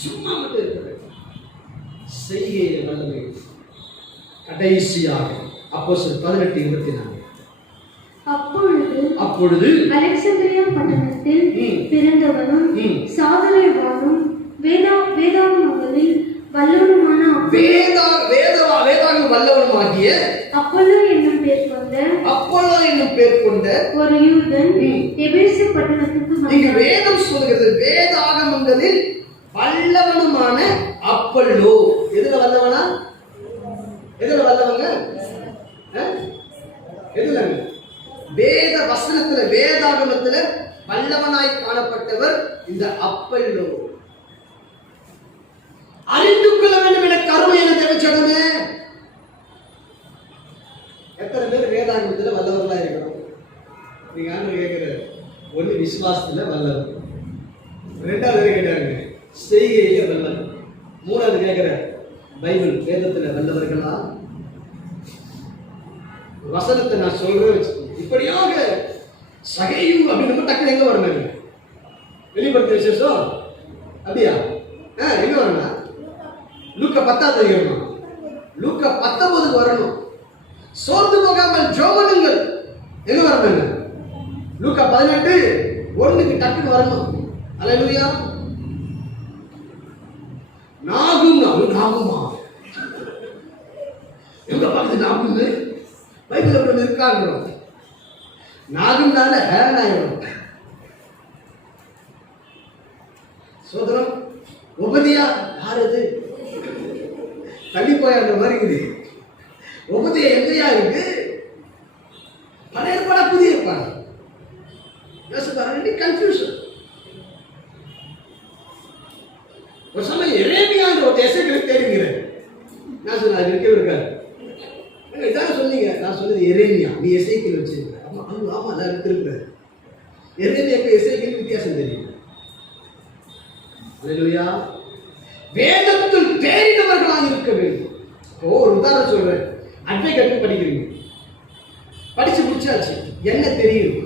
சும்மா மட்டும் இருக்கிறது. செய்கையை வல்லமை. கடைசியாக அப்போஸ்தலர் 18:24. அப்பொழுது அலெக்சாந்திரியா பட்டணத்தில் பிறந்தவனும் சாதனைவானும் வேதாகமங்களில் வல்லவனுமான வேதாகம் வல்லவனுமாகிய அப்பொல்லோ என்னும் பேர் கொண்ட ஒரு யூதன் எபேசு பட்டணத்துக்கு இங்கு வேதம் சொல்கிறது. வேதாகமங்களில் வல்லவனுமான அப்பொல்லோ. எதுல வல்லவனா? எதுல வல்லவங்க? எதுல? வேத வசனத்துல, வேதாகமத்துல வல்லவனாய் காணப்பட்டவர் இந்த அப்பொல்லோ. அறிந்து கொள்ள வேண்டும் என கருமை என தேவச்சனமே. எத்தனை பேர் வேதாகமத்துல வல்லவர்களா இருக்கிறோம்? நீங்க கேட்கிற ஒண்ணு விசுவாசத்துல வல்லவர், ரெண்டாவது கேட்டாருங்க செய்கையில வல்லவர், மூணாவது கேட்கிற பைபிள் வேதத்துல வல்லவர்களா? வசனத்தை நான் சொல்றேன். இப்படியாக சகையும் அப்படின்னு டக்குனு எங்க வரணும்? வெளிப்படுத்த விசேஷம் அப்படியா? எங்க வரணும்? லூக்கா 10 அதிகாரம், லூக்கா 19 வரணும். சோர்ந்து போகாமல் ஜெபங்களுங்கள் எங்க வரணும்? லூக்கா 18:1 டக்குனு வரணும். அல்லேலூயா. நாகுமா எங்க பார்த்து நாகுங்க பைபிள் இருக்காங்கிறோம். நாகும்னால ஹேனாயிரும். சோதரம் உபதியா யார்? அது தள்ளி போயாடுற மாதிரி இருக்குது. உபதியா எங்கயா இருக்கு? பழைய ஏற்பாடா புதிய ஏற்பாடு? கன்ஃபியூஷன். ஒரு சமயம் எரேமியான்ற ஒரு எசேக்கியேல் தேடுகிறேன். நான் சொன்ன அது இருக்கவே இருக்காது. இதான் சொன்னீங்க. நான் சொன்னது எரேமியா. நீ எசேக்கியேல் வச்சிருக்க. ஆமா ஆமா நான் திருப்புறேன். எரேமியாக்கு எசேக்கியேல் வித்தியாசம் தெரியும். அல்லேலூயா. வேதத்தில் தேறினவர்களாக இருக்க வேண்டும். ஒரு உதாரணம் சொல்றேன். அட்வொகேட் படிக்கிறீங்க, படிச்சு முடிச்சாச்சு, என்ன தெரியும்?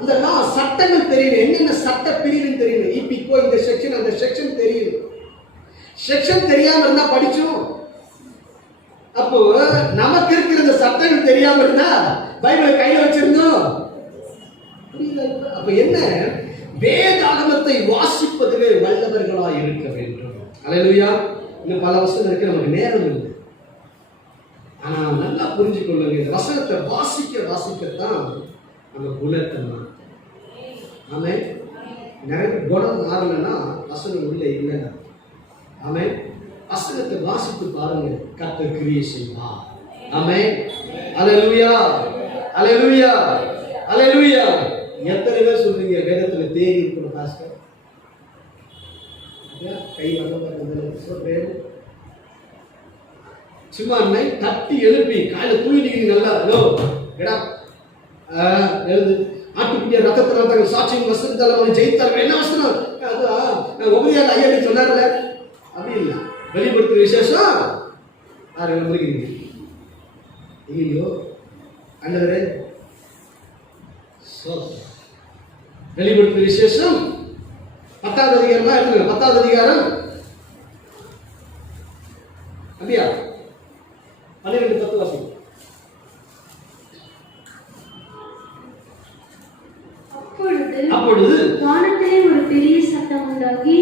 அந்த சட்டங்கள் தெரியும், என்னென்ன சட்ட பிரிவுன்னு தெரியும். இப்போ இந்த செக்ஷன் அந்த செக்ஷன் தெரியும். செக்ஷன் தெரியாம இருந்தா படிச்சோம். அப்போ நமக்கு இருக்கிற இந்த சட்டங்கள் தெரியாம இருந்தா பைபிளை கையில வச்சிருந்தோம். அப்ப என்ன? வேதாகமத்தை வாசிப்பதிலே வல்லவர்களாய் இருக்க வேண்டும். அல்லேலூயா. இன்னும் பல வசனம் இருக்கு, நமக்கு நேரம் இல்லை. ஆனா நல்லா புரிஞ்சுக்கொள்ளுங்க, இந்த வசனத்தை வாசிக்கத்தான் நம்ம குணத்தை. ஆமே. நிறைய குணம் மாறலன்னா வசனம் உள்ள இல்லைன்னா. ஆமே. வசனத்தை வாசித்து பாருங்க, கர்த்தர் கிரியை செய்வார். ஆமே. அல்லேலூயா, அல்லேலூயா, அல்லேலூயா. எத்தனை பேர் சொல்றீங்க வேதத்துல தேடி இருக்கணும் பாஸ்டர்? கை வந்த சொல்றேன். சும்மா தட்டி எழுப்பி காலையில தூங்கிட்டு நல்லா எடா எழுது ஆட்டுக்குட்டிய ரத்தத்தினால் தங்கள் சாட்சியின் வசனத்தால் அவனை ஜெயித்தார்கள். என்ன வசனம்? அதான் ஒவ்வொரு ஐயா சொன்னார்ல, அப்படி இல்லை. வெளிப்படுத்துற விசேஷம் யாரு நம்புறீங்க? ஐயோ அண்டவரே, வெளிப்படுத்துற விசேஷம் 10வது அதிகாரமா இருக்குங்க. 10வது அதிகாரம் அப்படியா 12:10 வாசிங்க. அப்பொழுது வானத்திலே ஒரு பெரிய சத்தம் உண்டாகி,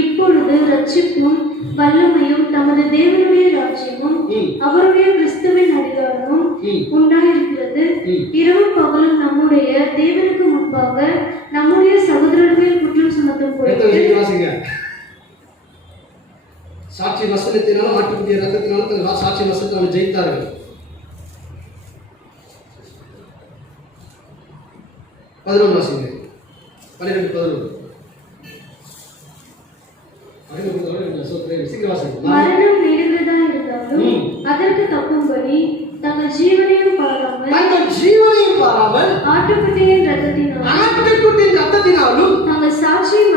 இப்பொழுது ரட்சிப்பும் வல்லமையும் தமது தேவனுடைய ராஜ்யமும் அவருடைய கிறிஸ்துவின் அதிகாரமும் உண்டாயிருக்கிறது. இரவும் பகலும் நம்முடைய தேவனுக்கு முன்பாக நம்முடைய சகோதரர்கள் குற்றம் சுமத்தும் பொழுது சாட்சி வசனத்தினாலும் ஆட்டுக்குட்டிய ரத்தத்தினாலும் சாட்சி வசனத்தினாலும் ஜெயித்தார்கள். 11 வாசிங்க. 12:11 மரணம் நெருங்கதா இருந்தாலும் அதற்கு தப்பும்படி தங்கள் ஜீவனையும் பாராமல் ஆட்டுக்குட்டியின் ரத்தத்தினாலும் தங்கள் சாட்சியின்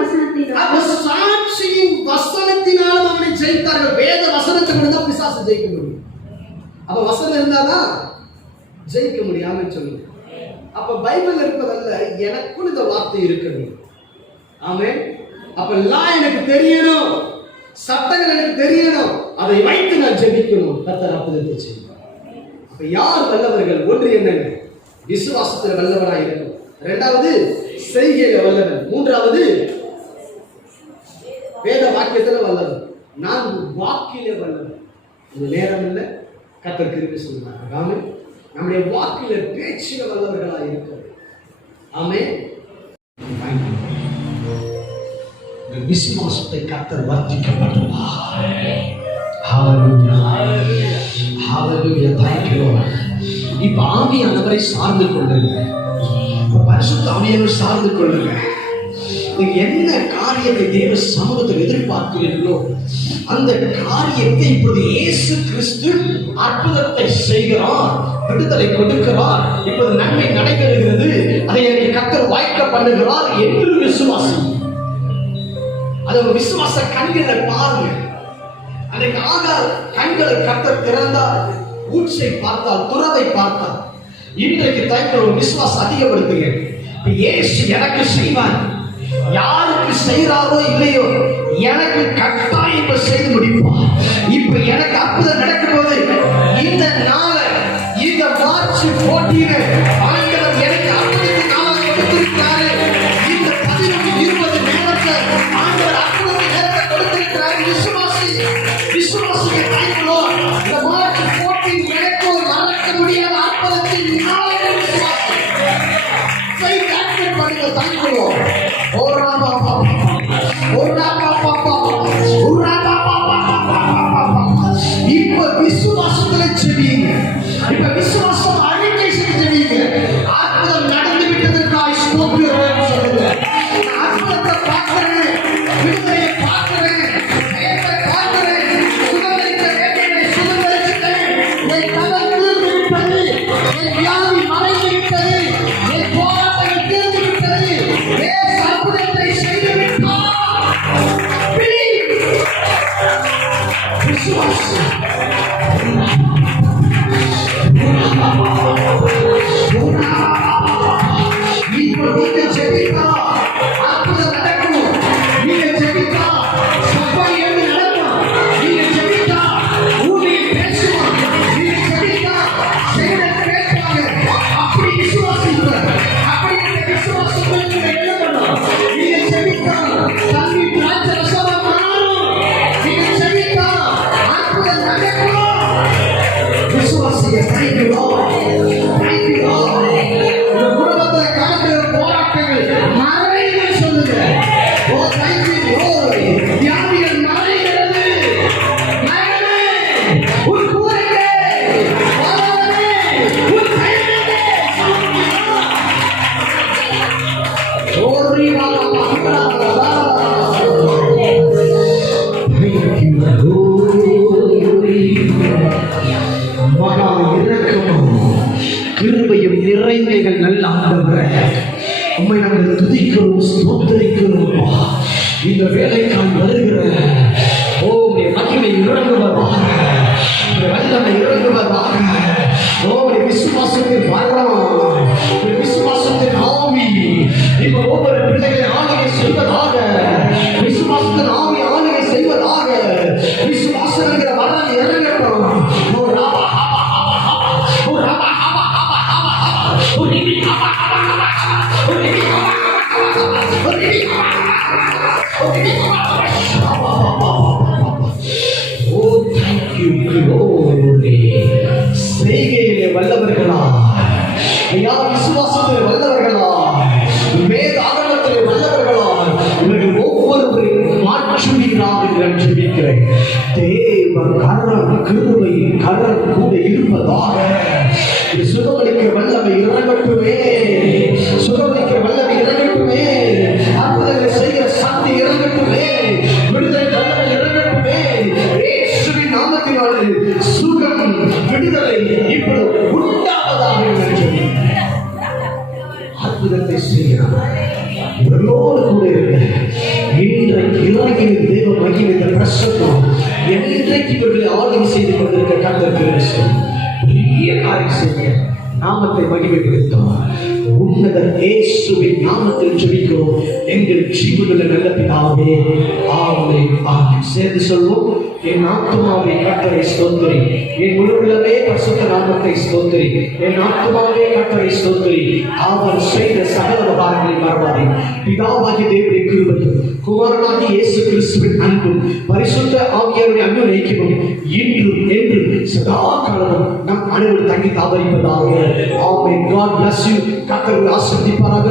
வசனத்தினாலும் அவனை ஜெயித்தார்கள். வேத வசனத்தை மட்டும்தான் பிசாசு ஜெயிக்க முடியும். அப்ப வசனம் இருந்தாதான் ஜெயிக்க முடியாம சொல்லுங்க. அப்ப பைபிள் இருப்பதல்ல, எனக்குள் இந்த வார்த்தை இருக்கணும். ஆமென். அப்ப எனக்கு தெரியணும், சட்டங்கள் எனக்கு தெரியணும், அதை வைத்து நான் ஜெபிக்கணும். கர்த்தர் அற்புதத்தை செய்வார். அப்ப யார் வல்லவர்கள்? ஒன்று என்னங்க? விசுவாசத்தில் வல்லவராக இருக்கும். 2வது செய்கையில வல்லவர். 3வது வேத வாக்கியத்துல வல்லவர். 4 வாக்கிலே வல்லவர். இது நேரம் இல்லை, கர்த்தர் கிருபை சொல்லுவார். ஆமென். நம்முடைய வாக்கில பேச்சில வல்லவர்களாக இருக்கிறது. ஆமென். விசுவாசத்தை கர்த்தர் வர்த்திக்க பண்ணுவார். ஹalleluya ஹalleluya. thank you Lord. இப்ப ஆவியானவரை சார்ந்து கொள்ளுங்க, பரிசுத்த ஆவியானவரை சார்ந்து கொள்ளுங்க. நீங்க என்ன காரியத்தை தேவ சமூகத்தில் எதிர்பார்க்கிறீர்களோ அந்த காரியத்தை இப்பொழுது இயேசு கிறிஸ்து அற்புதத்தை செய்கிறார், விடுதலை கொடுக்கிறார், இப்போது நன்மை நடைபெறுகிறது, அதை எனக்கு கர்த்தர் வாய்க்க பண்ணுகிறார் என்று விசுவாசம். அது ஒரு விசுவாச கண்களை பாருங்க. அன்றைக்கு ஆகார் கண்களை கர்த்தர் திறந்தார், ஊற்றை பார்த்தார், துறவை பார்த்தார். இன்றைக்கு தைக்கிற ஒரு விசுவாசம் அதிகப்படுத்துங்க. இயேசு எனக்கு செய்வார், யாருக்கு செய்யறாரோ இல்லையோ எனக்கு கட்டாயம் இப்ப செய்து முடிப்பார். இப்ப எனக்கு அற்புதம் நடக்கும் போது இந்த நாள இந்த மார்ச் 14 ஆண்டவர் எனக்கு அற்புதத்தை நாளாக கொடுத்திருக்கிறாரு. இந்த 11-20 நேரத்தை ஆண்டவர் அற்புதத்தை நேரத்தை கொடுத்திருக்கிறாரு. விசுவாசியை கைகளோ இந்த மார்ச் 14 எனக்கு ஒரு மறக்க முடியாத அற்புதத்தின் நாளாக விசுவாசி பண்ணுங்க. கைகளோ இப்ப விசுவாசத்துல செவியுங்க. இப்ப விசுவாசம் அறிக்கை செஞ்சீங்க. அற்புதம் நடந்து விட்டதற்காக ஸ்தோத்திரம் சொல்லுங்க. அற்புதத்தை பார்க்கிறேன், விடுதலையை பார்க்கிறேன், ஜெயத்தை பார்க்கிறேன், சுதந்திரத்தை வேண்டியதை சுதந்திரிச்சிட்டேன், என் கடன் தீர்ந்து விட்டது, என் வியாதி மறைந்து விட்டது, என் போராட்டங்கள் தீர்ந்து விட்டது, ஏன் அற்புதத்தை செய்து விட்டார். விசுவாசம் இப்போ நீங்க ஜெபித்தா அற்புதம் நடக்கும். நீங்க ஜெபித்தா சபை எழுதி நடக்கும். நீங்க ஜெபித்தா ஊழியர் பேசுவாங்க. நீங்க ஜெபித்தா செய்யறது கேட்பாங்க. அப்படி விசுவாசிங்க. அப்படி விசுவாசத்துக்கு என்ன பண்ணும்? நீங்க ஜெபித்தா தண்ணி திராட்சை ரசமா மாறும். நீங்க ஜெபித்தா அற்புதம் நடக்கும். விசுவாசிய கைகளோ கைகளோ குடும்பத்தை காட்டுற போராட்டம் ஆண்டவரே, உம்மை நாங்கள் துதிக்கிறோம், ஸ்தோத்தரிக்கிறோம். இந்த வேலைக்காய் வருகிற உம்முடைய மகிமை இறங்குவதாக, உம்முடைய வல்லமை இறங்குவதாக. உம்முடைய விசுவாசத்தின் வரம், விசுவாசத்தின் ஆவி இப்ப ஒவ்வொரு பிள்ளைகளை ஆளுகை செய்வதாக, விசுவாசத்தின் ஆவி ஆளுகை செய்வதாக. விசுவாசம் என்கிற வரம் இறங்கட்டும். ஓ ராபா ஹாபா ஹாபா ஹாபா, ஓ ராபா ஹாபா ஹாபா ஹாபா ஹாபா, ஓ நிபி ஹாபா ஹாபா ஹாபா ஹாபா, ஓ நிபி ஹாபா ஹாபா ஹாபா ஹாபா, ஓ நிபி ஹாபா ஹாபா, ஓ நிபி ஹாபா ஹாபா ஹாபா ஹாபா. ஓ thank you glory. செய்கையிலே வல்லவர்களா, ஐயா விசுவாசத்திலே வல்லவர்களா, வேதாகமத்திலே வல்லவர்களா, இவர்கள் ஒவ்வொருவரையும் மாற்றுவீராக நான் ஜெபிக்கிறேன். தேவ கரம் கிருபை கரம் கூட இருப்பதாக. சுகமளிக்கிற வல்லமை இறங்கட்டுமே, சுகமளிக்கிற வல்லமை இறங்கட்டுமே, அற்புதங்களை செய்கிற சக்தி இறங்கட்டுமே, விடுதலை வல்லமை இறங்கட்டுமே. இயேசுவின் நாமத்தினாலே சுகம் விடுதலை இப்பொழுது உண்டாவதாக நான் ஜெபிக்கிறேன். அற்புதத்தை செய்கிறார். இவர்களோடு கூட இருக்க இன்றைக்கு இறங்கி தேவ மகிமை இந்த பிரசன்னம் என்றைக்கு இவர்களை ஆளுகை செய்து கொண்டிருக்க கர்த்தருக்கு பெரிய காரியம் செய்ய நாமத்தை மகிமைப்படுத்தும். உன்னத இயேசுவின் நாமத்தில் ஜெபிக்கிறோம் எங்கள் ஜீவனுள்ள நல்ல பிதாவே, ஆமென் ஆமென். சேர்ந்து சொல்வோம். என் ஆத்துமாவே கர்த்தரை ஸ்தோத்திரி, என் முழுவதுமே பரிசுத்த நாமத்தை ஸ்தோத்திரி, என் ஆத்துமாவே கர்த்தரை ஸ்தோத்திரி, அவர் செய்த சகல உபகாரங்களை மறவாதே. பிதாவாகிய தேவனுடைய கிருபையும் குமாரனாகிய இயேசு கிறிஸ்துவின் அன்பும் பரிசுத்த ஆவியாருடைய அன்பு ஐக்கியமும் இன்றும் என்றும் சதா காலமும் நம் அனைவரும் தங்கி தாவரிப்பதாக. ஆமென். God bless you. கர்த்தர் ஆசீர்வதிப்பாராக.